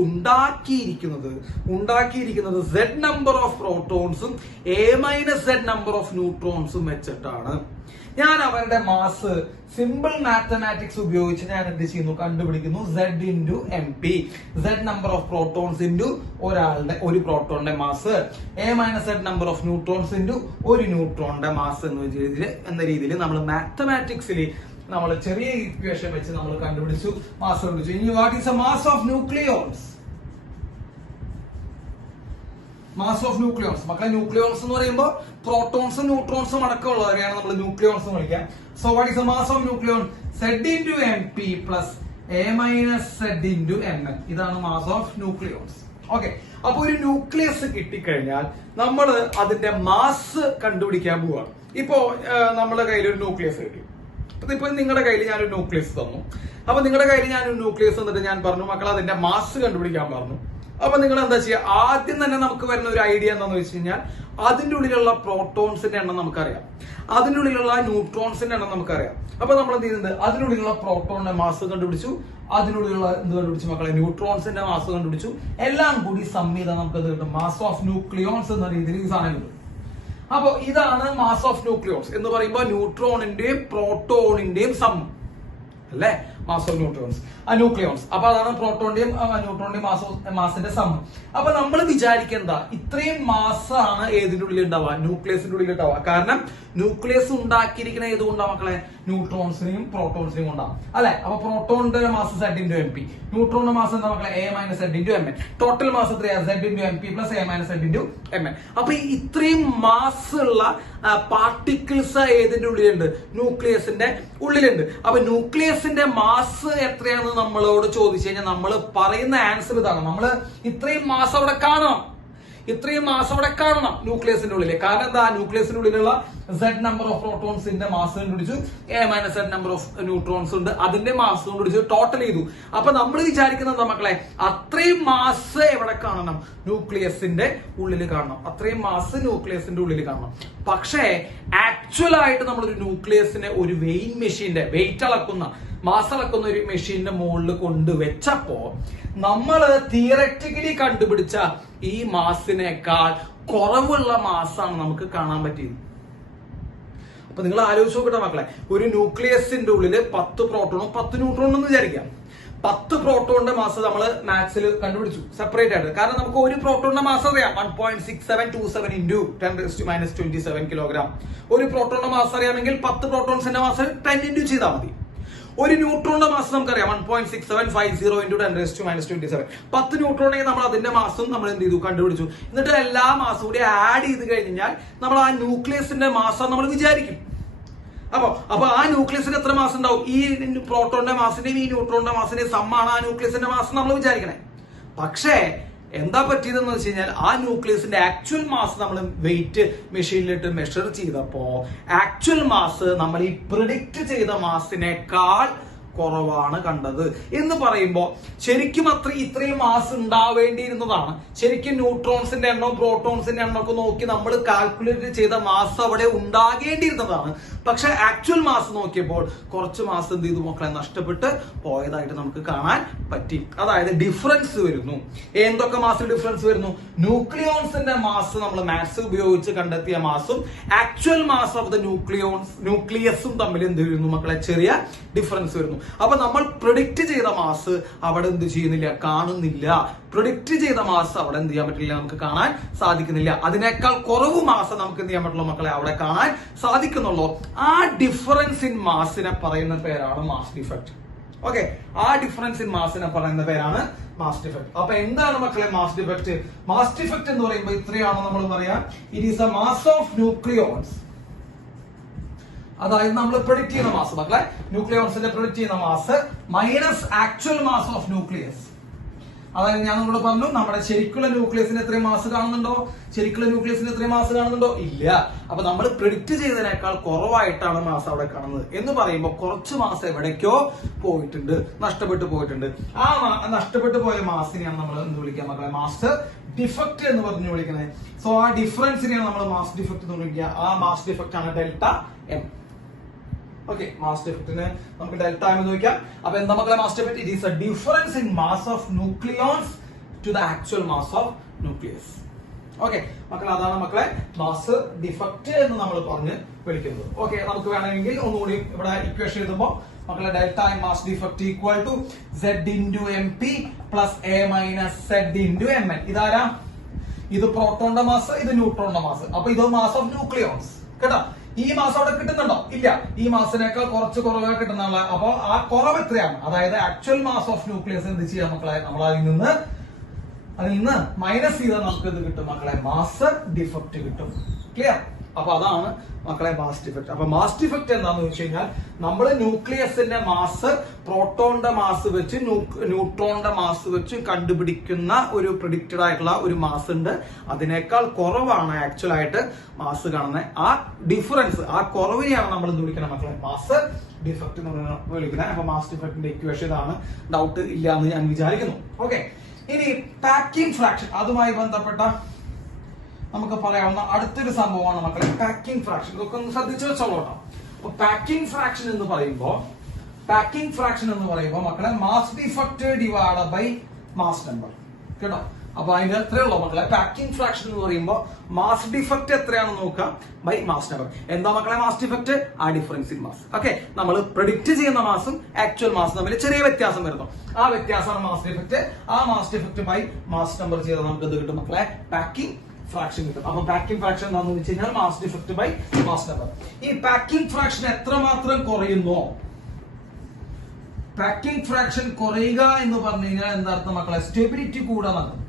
ഉണ്ടാക്കിയിരിക്കുന്നത് Z നമ്പർ ഓഫ് പ്രോട്ടോൺസും A-Z നമ്പർ ഓഫ് ന്യൂട്രോൺസും വെച്ചിട്ടാണ്. ഞാൻ അവരുടെ മാസ് സിമ്പിൾ മാത്തമാറ്റിക്സ് ഉപയോഗിച്ച് ഞാൻ എന്ത് ചെയ്യുന്നു? കണ്ടുപിടിക്കുന്നു. Z into MP, Z number of protons into ഒരു പ്രോട്ടോണിന്റെ mass, A-Z number of neutrons into ഒരു ന്യൂട്രോണിന്റെ മാസ് എന്ന രീതിയിൽ നമ്മൾ മാത്തമാറ്റിക്സിൽ നമ്മൾ ചെറിയ ഇക്വേഷൻ വെച്ച് നമ്മൾ കണ്ടുപിടിച്ചു, മാസ് കണ്ടുപിടിച്ചു. ഇനി what is A mass of nucleons? Mass of nucleons മക്കളെ, ന്യൂക്ലിയോൺസ് എന്ന് പറയുമ്പോൾ പ്രോട്ടോൺസും ന്യൂട്രോൺസും അടക്കമുള്ളവരെയാണ് നമ്മൾ ന്യൂക്ലിയോൺസ് എന്ന് വിളിക്കുക. So what is A mass of nucleon? Z into MP plus A-Z into Mn. ഇതാണ് മാസ് ഓഫ് ന്യൂക്ലിയോൺസ്. ഓക്കെ, അപ്പൊ ഒരു ന്യൂക്ലിയസ് കിട്ടിക്കഴിഞ്ഞാൽ നമ്മൾ അതിന്റെ മാസ് കണ്ടുപിടിക്കാൻ പോവാണ്. ഇപ്പോ നമ്മുടെ കയ്യിൽ ഒരു ന്യൂക്ലിയസ് കിട്ടി. ഇപ്പൊ നിങ്ങളുടെ കയ്യിൽ ഞാനൊരു ന്യൂക്ലിയസ് തന്നു. അപ്പൊ നിങ്ങളുടെ കയ്യിൽ ഞാനൊരു ന്യൂക്ലിയസ് തന്നിട്ട് ഞാൻ പറഞ്ഞു മക്കൾ അതിന്റെ മാസ് കണ്ടുപിടിക്കാൻ പറഞ്ഞു. അപ്പൊ നിങ്ങൾ എന്താ ചെയ്യുക? ആദ്യം തന്നെ നമുക്ക് വരുന്ന ഒരു ഐഡിയ എന്താന്ന് വെച്ച് കഴിഞ്ഞാൽ അതിന്റെ ഉള്ളിലുള്ള പ്രോട്ടോൺസിന്റെ എണ്ണം നമുക്കറിയാം, അതിന്റെ ഉള്ളിലുള്ള ന്യൂട്രോൺസിന്റെ എണ്ണം നമുക്കറിയാം. അപ്പൊ നമ്മൾ എന്ത് ചെയ്യുന്നത്? അതിനുള്ളിലുള്ള പ്രോട്ടോണിന്റെ മാസ് കണ്ടുപിടിച്ചു, അതിനുള്ളിലുള്ള എന്ത് കണ്ടുപിടിച്ചു മക്കളെ? ന്യൂട്രോൺസിന്റെ മാസ് കണ്ടുപിടിച്ചു. എല്ലാം കൂടി സംമിത നമുക്ക് കിട്ടും മാസ് ഓഫ് ന്യൂക്ലിയോൺസ് എന്ന രീതിയിൽ ഈ സാധനം കിട്ടും. അപ്പൊ ഇതാണ് മാസ് ഓഫ് ന്യൂക്ലിയോൺസ് എന്ന് പറയുമ്പോൾ ന്യൂട്രോണിന്റെയും പ്രോട്ടോണിന്റെയും സം അല്ലേ? Mass of neutrons nucleons. അപ്പൊ അതാണ് പ്രോട്ടോണിന്റെയും ന്യൂട്രോണിന്റെയും മാസിന്റെ സം. അപ്പൊ നമ്മൾ വിചാരിക്കേണ്ട ഇത്രയും മാസ് ആണ് ഏതിന്റെ ഉള്ളിൽ ഉണ്ടാവുക? ന്യൂക്ലിയസിന്റെ ഉള്ളിൽ ഉണ്ടാവുക. കാരണം ന്യൂക്ലിയസ് ഉണ്ടാക്കിയിരിക്കുന്ന ഏതുകൊണ്ടാണ് മക്കളെ? ന്യൂട്രോൺസിനെയും പ്രോട്ടോൺസിനെയും കൊണ്ടാണ് അല്ലെ? അപ്പൊ പ്രോട്ടോണിന്റെ മാസ് Z ഇൻറ്റു MP, ന്യൂട്രോണിന്റെ മാസ് എന്താ മക്കളെ? A-Z into Mn. Total mass എത്രയാണ്? Z into MP plus A-Z into Mn. അപ്പൊ ഇത്രയും മാസ് ഉള്ള പാർട്ടിക്കിൾസ് ഏതിന്റെ ഉള്ളിലുണ്ട്? ന്യൂക്ലിയസിന്റെ ഉള്ളിലുണ്ട്. അപ്പൊ ന്യൂക്ലിയസിന്റെ മാസ് എത്രയാണെന്ന് നമ്മളോട് ചോദിച്ചു കഴിഞ്ഞാൽ നമ്മൾ പറയുന്ന ആൻസർ ഇതാണ്. നമ്മൾ ഇത്രയും മാസ് അവിടെ കാണണം, ഇത്രയും മാസം അവിടെ കാണണം ന്യൂക്ലിയസിന്റെ ഉള്ളിൽ. കാരണം എന്താ? ന്യൂക്ലിയസിന്റെ ഉള്ളിലുള്ള Z നമ്പർ ഓഫ് പ്രോട്ടോൺസിന്റെ മാസ് കണ്ടുപിടിച്ചു, A-Z നമ്പർ ഓഫ് ന്യൂട്രോൺസ് ഉണ്ട്, അതിന്റെ മാസ് കണ്ടുപിടിച്ചു, ടോട്ടൽ ചെയ്തു. അപ്പൊ നമ്മൾ വിചാരിക്കുന്നത് മക്കളെ അത്രയും മാസ് എവിടെ കാണണം? ന്യൂക്ലിയസിന്റെ ഉള്ളിൽ കാണണം. അത്രയും മാസ് ന്യൂക്ലിയസിന്റെ ഉള്ളിൽ കാണണം. പക്ഷേ ആക്ച്വൽ ആയിട്ട് നമ്മളൊരു ന്യൂക്ലിയസിനെ ഒരു വെയിങ് മെഷീന്റെ വെയിറ്റ് അളക്കുന്ന മാസ് അളക്കുന്ന ഒരു മെഷീന്റെ മുകളിൽ കൊണ്ടുവച്ചപ്പോ നമ്മൾ തിയററ്റിക്കലി കണ്ടുപിടിച്ച ഈ മാസിനേക്കാൾ കുറവുള്ള മാസാണ് നമുക്ക് കാണാൻ പറ്റിയത്. അപ്പൊ നിങ്ങൾ ആലോചിച്ച് നോക്കട്ടെ മക്കളെ, ഒരു ന്യൂക്ലിയസിന്റെ ഉള്ളില് 10 പ്രോട്ടോണും 10 ന്യൂട്രോണും എന്ന് വിചാരിക്കാം. 10 പ്രോട്ടോണിന്റെ മാസ് നമ്മൾ മാത്സിൽ കണ്ടുപിടിച്ചു സെപ്പറേറ്റ് ആയിട്ട്. കാരണം നമുക്ക് ഒരു പ്രോട്ടോണിന്റെ മാസ് അറിയാം, 1.6727 ഇൻറ്റു 10⁻27 കിലോഗ്രാം. ഒരു പ്രോട്ടോണിന്റെ മാസ് അറിയാമെങ്കിൽ 10 പ്രോട്ടോൺസിന്റെ മാസ് 10 ഇൻറ്റു ചെയ്താൽ മതി. ഒരു ന്യൂട്രോണിന്റെ മാസ് നമുക്കറിയാം 1.6750 ഇൻറ്റു 10⁻27. 10 ന്യൂട്രോണെങ്കിൽ നമ്മൾ അതിന്റെ മാസം നമ്മൾ എന്ത് ചെയ്തു? കണ്ടുപിടിച്ചു. എന്നിട്ട് എല്ലാ മാസം കൂടി ആഡ് ചെയ്ത് കഴിഞ്ഞാൽ നമ്മൾ ആ ന്യൂക്ലിയസിന്റെ മാസം നമ്മൾ വിചാരിക്കും. അപ്പൊ ആ ന്യൂക്ലിയസിന് എത്ര മാസം ഉണ്ടാവും? ഈ പ്രോട്ടോണിന്റെ മാസിന്റെയും ഈ ന്യൂട്രോണിന്റെ മാസിന്റെയും സമ്മാണ് ആ ന്യൂക്ലിയസിന്റെ മാസം നമ്മൾ വിചാരിക്കണേ. പക്ഷേ എന്താ പറ്റിയതെന്ന് വെച്ച് കഴിഞ്ഞാൽ ആ ന്യൂക്ലിയസിന്റെ ആക്ച്വൽ മാസ് നമ്മൾ വെയിറ്റ് മെഷീനിലിട്ട് മെഷർ ചെയ്തപ്പോ ആക്ച്വൽ മാസ് നമ്മൾ ഈ പ്രിഡിക്റ്റ് ചെയ്ത മാസിനേക്കാൾ കുറവാണ് കണ്ടത്. എന്ന് പറയുമ്പോൾ ശരിക്കും ഇത്രയും മാസ് ഉണ്ടാവേണ്ടിയിരുന്നതാണ്. ശരിക്കും ന്യൂട്രോൺസിന്റെ എണ്ണവും പ്രോട്ടോൺസിന്റെ എണ്ണം ഒക്കെ നോക്കി നമ്മൾ കാൽക്കുലേറ്റ് ചെയ്ത മാസ് അവിടെ ഉണ്ടാകേണ്ടിയിരുന്നതാണ്. പക്ഷെ ആക്ച്വൽ മാസ് നോക്കിയപ്പോൾ കുറച്ച് മാസ് എന്ത് ചെയ്തു മക്കളെ? നഷ്ടപ്പെട്ട് പോയതായിട്ട് നമുക്ക് കാണാൻ പറ്റി. അതായത് ഡിഫറൻസ് വരുന്നു. എന്തൊക്കെ മാസിൽ ഡിഫറൻസ് വരുന്നു? ന്യൂക്ലിയോൺസിന്റെ മാസ് നമ്മൾ മാത്സ് ഉപയോഗിച്ച് കണ്ടെത്തിയ മാസും ആക്ച്വൽ മാസ് ഓഫ് ദ ന്യൂക്ലിയസും തമ്മിൽ എന്ത് വരുന്നു മക്കളെ? ചെറിയ ഡിഫറൻസ് വരുന്നു. അപ്പൊ നമ്മൾ പ്രൊഡിക്റ്റ് ചെയ്ത മാസ് അവിടെ എന്ത് ചെയ്യുന്നില്ല? കാണുന്നില്ല. പ്രൊഡിക്റ്റ് ചെയ്ത മാസ് അവിടെ എന്ത് ചെയ്യാൻ പറ്റില്ല? നമുക്ക് കാണാൻ സാധിക്കുന്നില്ല. അതിനേക്കാൾ കുറവ് മാസം നമുക്ക് എന്ത് ചെയ്യാൻ പറ്റുള്ളൂ മക്കളെ? അവിടെ കാണാൻ സാധിക്കുന്നുള്ളൂ. ആ ഡിഫറൻസ് ഇൻ മാസിനെ പറയുന്ന പേരാണ് മാസ് ഡിഫക്ട്. ഓക്കെ, ആ ഡിഫറൻസ് ഇൻ മാസിനെ പറയുന്ന പേരാണ് മാസ് ഡിഫക്ട്. അപ്പൊ എന്താണ് മക്കളെ മാസ് ഡിഫക്ട്? മാസ് ഡിഫക്ട് എന്ന് പറയുമ്പോൾ ഇത്രയാണ് നമ്മൾ പറയാ. It is A mass of nucleons. അതായത് നമ്മൾ പ്രൊഡിക്റ്റ് ചെയ്യുന്ന മാസ് മക്കളെ, ന്യൂക്ലിയോൺസിന്റെ പ്രൊഡിക്റ്റ് ചെയ്യുന്ന mass minus actual mass of nucleus. അതായത് ഞാൻ നിങ്ങളോട് പറഞ്ഞു നമ്മുടെ ശരിക്കുള്ള ന്യൂക്ലിയസിന് എത്രയും മാസ് കാണുന്നുണ്ടോ? ശരിക്കുള്ള ന്യൂക്ലിയസിന് എത്രയും മാസ് കാണുന്നുണ്ടോ? ഇല്ല. അപ്പൊ നമ്മൾ പ്രിഡിക്റ്റ് ചെയ്തതിനേക്കാൾ കുറവായിട്ടാണ് മാസ് അവിടെ കാണുന്നത് എന്ന് പറയുമ്പോൾ കുറച്ച് മാസ് എവിടേക്കോ പോയിട്ടുണ്ട്, നഷ്ടപ്പെട്ടു പോയിട്ടുണ്ട്. ആ നഷ്ടപ്പെട്ടു പോയ മാസിനെയാണ് നമ്മൾ എന്ത് വിളിക്കുക മക്കളെ? മാസ് ഡിഫക്ട് എന്ന് പറഞ്ഞു വിളിക്കുന്നത്. സോ ആ ഡിഫറൻസിനെയാണ് നമ്മൾ മാസ് ഡിഫക്ട് എന്ന് വിളിക്കുക. ആ മാസ് ഡിഫക്ട് ആണ് ഡെൽറ്റ എം. ഓക്കെ, മാസ് ഡിഫക്റ്റിന് നമുക്ക് ഡെൽറ്റ എം എന്ന് ചോദിക്കാം. അപ്പൊ എന്താ മക്കളെ mass defect? It is a difference in mass of nucleons to the actual mass of nucleus. Okay മക്കളെ, അതാണ് മക്കളെ മാസ് ഡിഫക്ട് എന്ന് നമ്മൾ പറഞ്ഞ് വിളിക്കുന്നത്. ഓക്കെ, നമുക്ക് വേണമെങ്കിൽ ഒന്നുകൂടി ഇവിടെ ഇക്വേഷൻ എഴുതുമ്പോൾ മക്കളെ delta M mass defect equal to Z into M P plus A minus Z into M N. ഇതാരാ? ഇത് പ്രോട്ടോണിന്റെ മാസ്, ഇത് ന്യൂട്രോണിന്റെ മാസ്. അപ്പൊ ഇത് മാസ് ഓഫ് ന്യൂക്ലിയോൺസ് കേട്ടോ. ഈ മാസം അവിടെ കിട്ടുന്നുണ്ടോ? ഇല്ല. ഈ മാസത്തിനേക്കാൾ കുറച്ച് കുറവ് കിട്ടുന്നുള്ള. അപ്പൊ ആ കുറവ് എത്രയാണ്? അതായത് ആക്ച്വൽ മാസ് ഓഫ് ന്യൂക്ലിയസ് എന്ത് ചെയ്യാം മക്കളെ? നമ്മൾ അതിൽ നിന്ന് മൈനസ് ചെയ്താൽ നമുക്ക് ഇത് കിട്ടും മക്കളെ, മാസ് ഡിഫക്ട് കിട്ടും. ക്ലിയർ? അപ്പൊ അതാണ് മക്കളെ മാസ് ഡിഫക്ട്. അപ്പൊ മാസ് ഡിഫക്ട് എന്താന്ന് വെച്ച് കഴിഞ്ഞാൽ നമ്മൾ ന്യൂക്ലിയസിന്റെ മാസ് പ്രോട്ടോണിന്റെ മാസ് വെച്ച് ന്യൂട്രോണിന്റെ മാസ് വെച്ച് കണ്ടുപിടിക്കുന്ന ഒരു പ്രിഡിക്റ്റഡ് ആയിട്ടുള്ള ഒരു മാസ് ഉണ്ട്. അതിനേക്കാൾ കുറവാണ് ആക്ച്വൽ ആയിട്ട് മാസ് കാണുന്നത്. ആ ഡിഫറൻസ്, ആ കുറവിനെയാണ് നമ്മൾ എന്ത് വിളിക്കണം മക്കളെ? മാസ് ഡിഫക്ട് എന്ന് വിളിക്കുന്നത്. അപ്പൊ മാസ് ഡിഫക്റ്റിന്റെ ഇക്വേഷൻ ഇതാണ്. ഡൗട്ട് ഇല്ല എന്ന് ഞാൻ വിചാരിക്കുന്നു. ഓക്കെ, ഇനി പാക്കിംഗ് ഫ്രാക്ഷൻ, അതുമായി ബന്ധപ്പെട്ട നമുക്ക് പറയാവുന്ന അടുത്തൊരു സംഭവമാണ് മക്കളെ പാക്കിംഗ് ഫ്രാക്ഷൻ. ഇതൊക്കെ ഒന്ന് ശ്രദ്ധിച്ചു വെച്ചോളൂട്ടോ. അപ്പൊ പാക്കിംഗ് ഫ്രാക്ഷൻ എന്ന് പറയുമ്പോൾ മക്കളെ mass defect divide by mass number കേട്ടോ. അപ്പൊ അതിന്റെ എത്രയുള്ളൂ മക്കളെ? പാക്കിംഗ് ഫ്രാക്ഷൻ എന്ന് പറയുമ്പോൾ മാസ് ഡിഫക്ട് എത്രയാണെന്ന് നോക്കാം ബൈ മാസ് നമ്പർ. എന്താ മക്കളെ മാസ് ഡിഫക്ട്? ആ ഡിഫറൻസ് ഇൻ മാസ്. ഓക്കെ, നമ്മൾ പ്രെഡിക്റ്റ് ചെയ്യുന്ന മാസും ആക്ച്വൽ മാസും തമ്മിൽ ചെറിയ വ്യത്യാസം വരുന്നു. ആ വ്യത്യാസമാണ് മാസ് ഡിഫക്ട്. ആ mass defect by mass number ചെയ്താൽ നമുക്ക് എന്ത് കിട്ടും മക്കളെ? പാക്കിംഗ് ഫ്രാക്ഷൻ കിട്ടും. അപ്പൊ പാക്കിംഗ് ഫ്രാക്ഷൻ എന്താണെന്ന് വെച്ച് കഴിഞ്ഞാൽ mass defect by mass number. ഈ പാക്കിംഗ് ഫ്രാക്ഷൻ എത്രമാത്രം കുറയുന്നോ, പാക്കിംഗ് ഫ്രാക്ഷൻ കുറയുക എന്ന് പറഞ്ഞു കഴിഞ്ഞാൽ എന്താർത്ഥം മക്കളെ? സ്റ്റെബിലിറ്റി കൂടെ നടക്കും.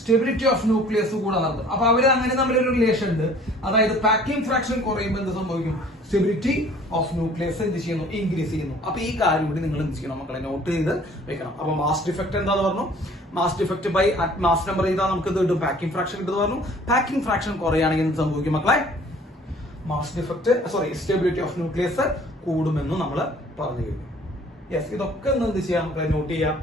സ്റ്റെബിലിറ്റി ഓഫ് ന്യൂക്ലിയസ് കൂടെ നടത്തും. അപ്പൊ അവര് അങ്ങനെ തമ്മിലൊരു റിലേഷൻ ഉണ്ട്. അതായത് പാക്കിംഗ് ഫ്രാക്ഷൻ കുറയുമ്പോൾ എന്ത് സംഭവിക്കും? സ്റ്റെബിലിറ്റി ഓഫ് ന്യൂക്ലിയസ് എന്ത് ചെയ്യുന്നു? ഇൻക്രീസ് ചെയ്യുന്നു. അപ്പൊ ഈ കാര്യം കൂടി നിങ്ങൾ എന്ത് ചെയ്യണം മക്കളെ? നോട്ട് ചെയ്ത് വെക്കണം. അപ്പൊ മാസ് ഡിഫക്ട് എന്താന്ന് പറഞ്ഞു? Mass defect by mass number ചെയ്താൽ നമുക്ക് ഇത് കിട്ടും, പാക്കിംഗ് ഫ്രാക്ഷൻ കിട്ടും പറഞ്ഞു. പാക്കിംഗ് ഫ്രാക്ഷൻ കുറയുകയാണെങ്കിൽ എന്ത് സംഭവിക്കും മക്കളെ? Mass defect stability of nucleus കൂടുമെന്ന് നമ്മൾ പറഞ്ഞു കഴിഞ്ഞു. യെസ്, ഇതൊക്കെ എന്ത് ചെയ്യാം മക്കളെ? നോട്ട് ചെയ്യാം.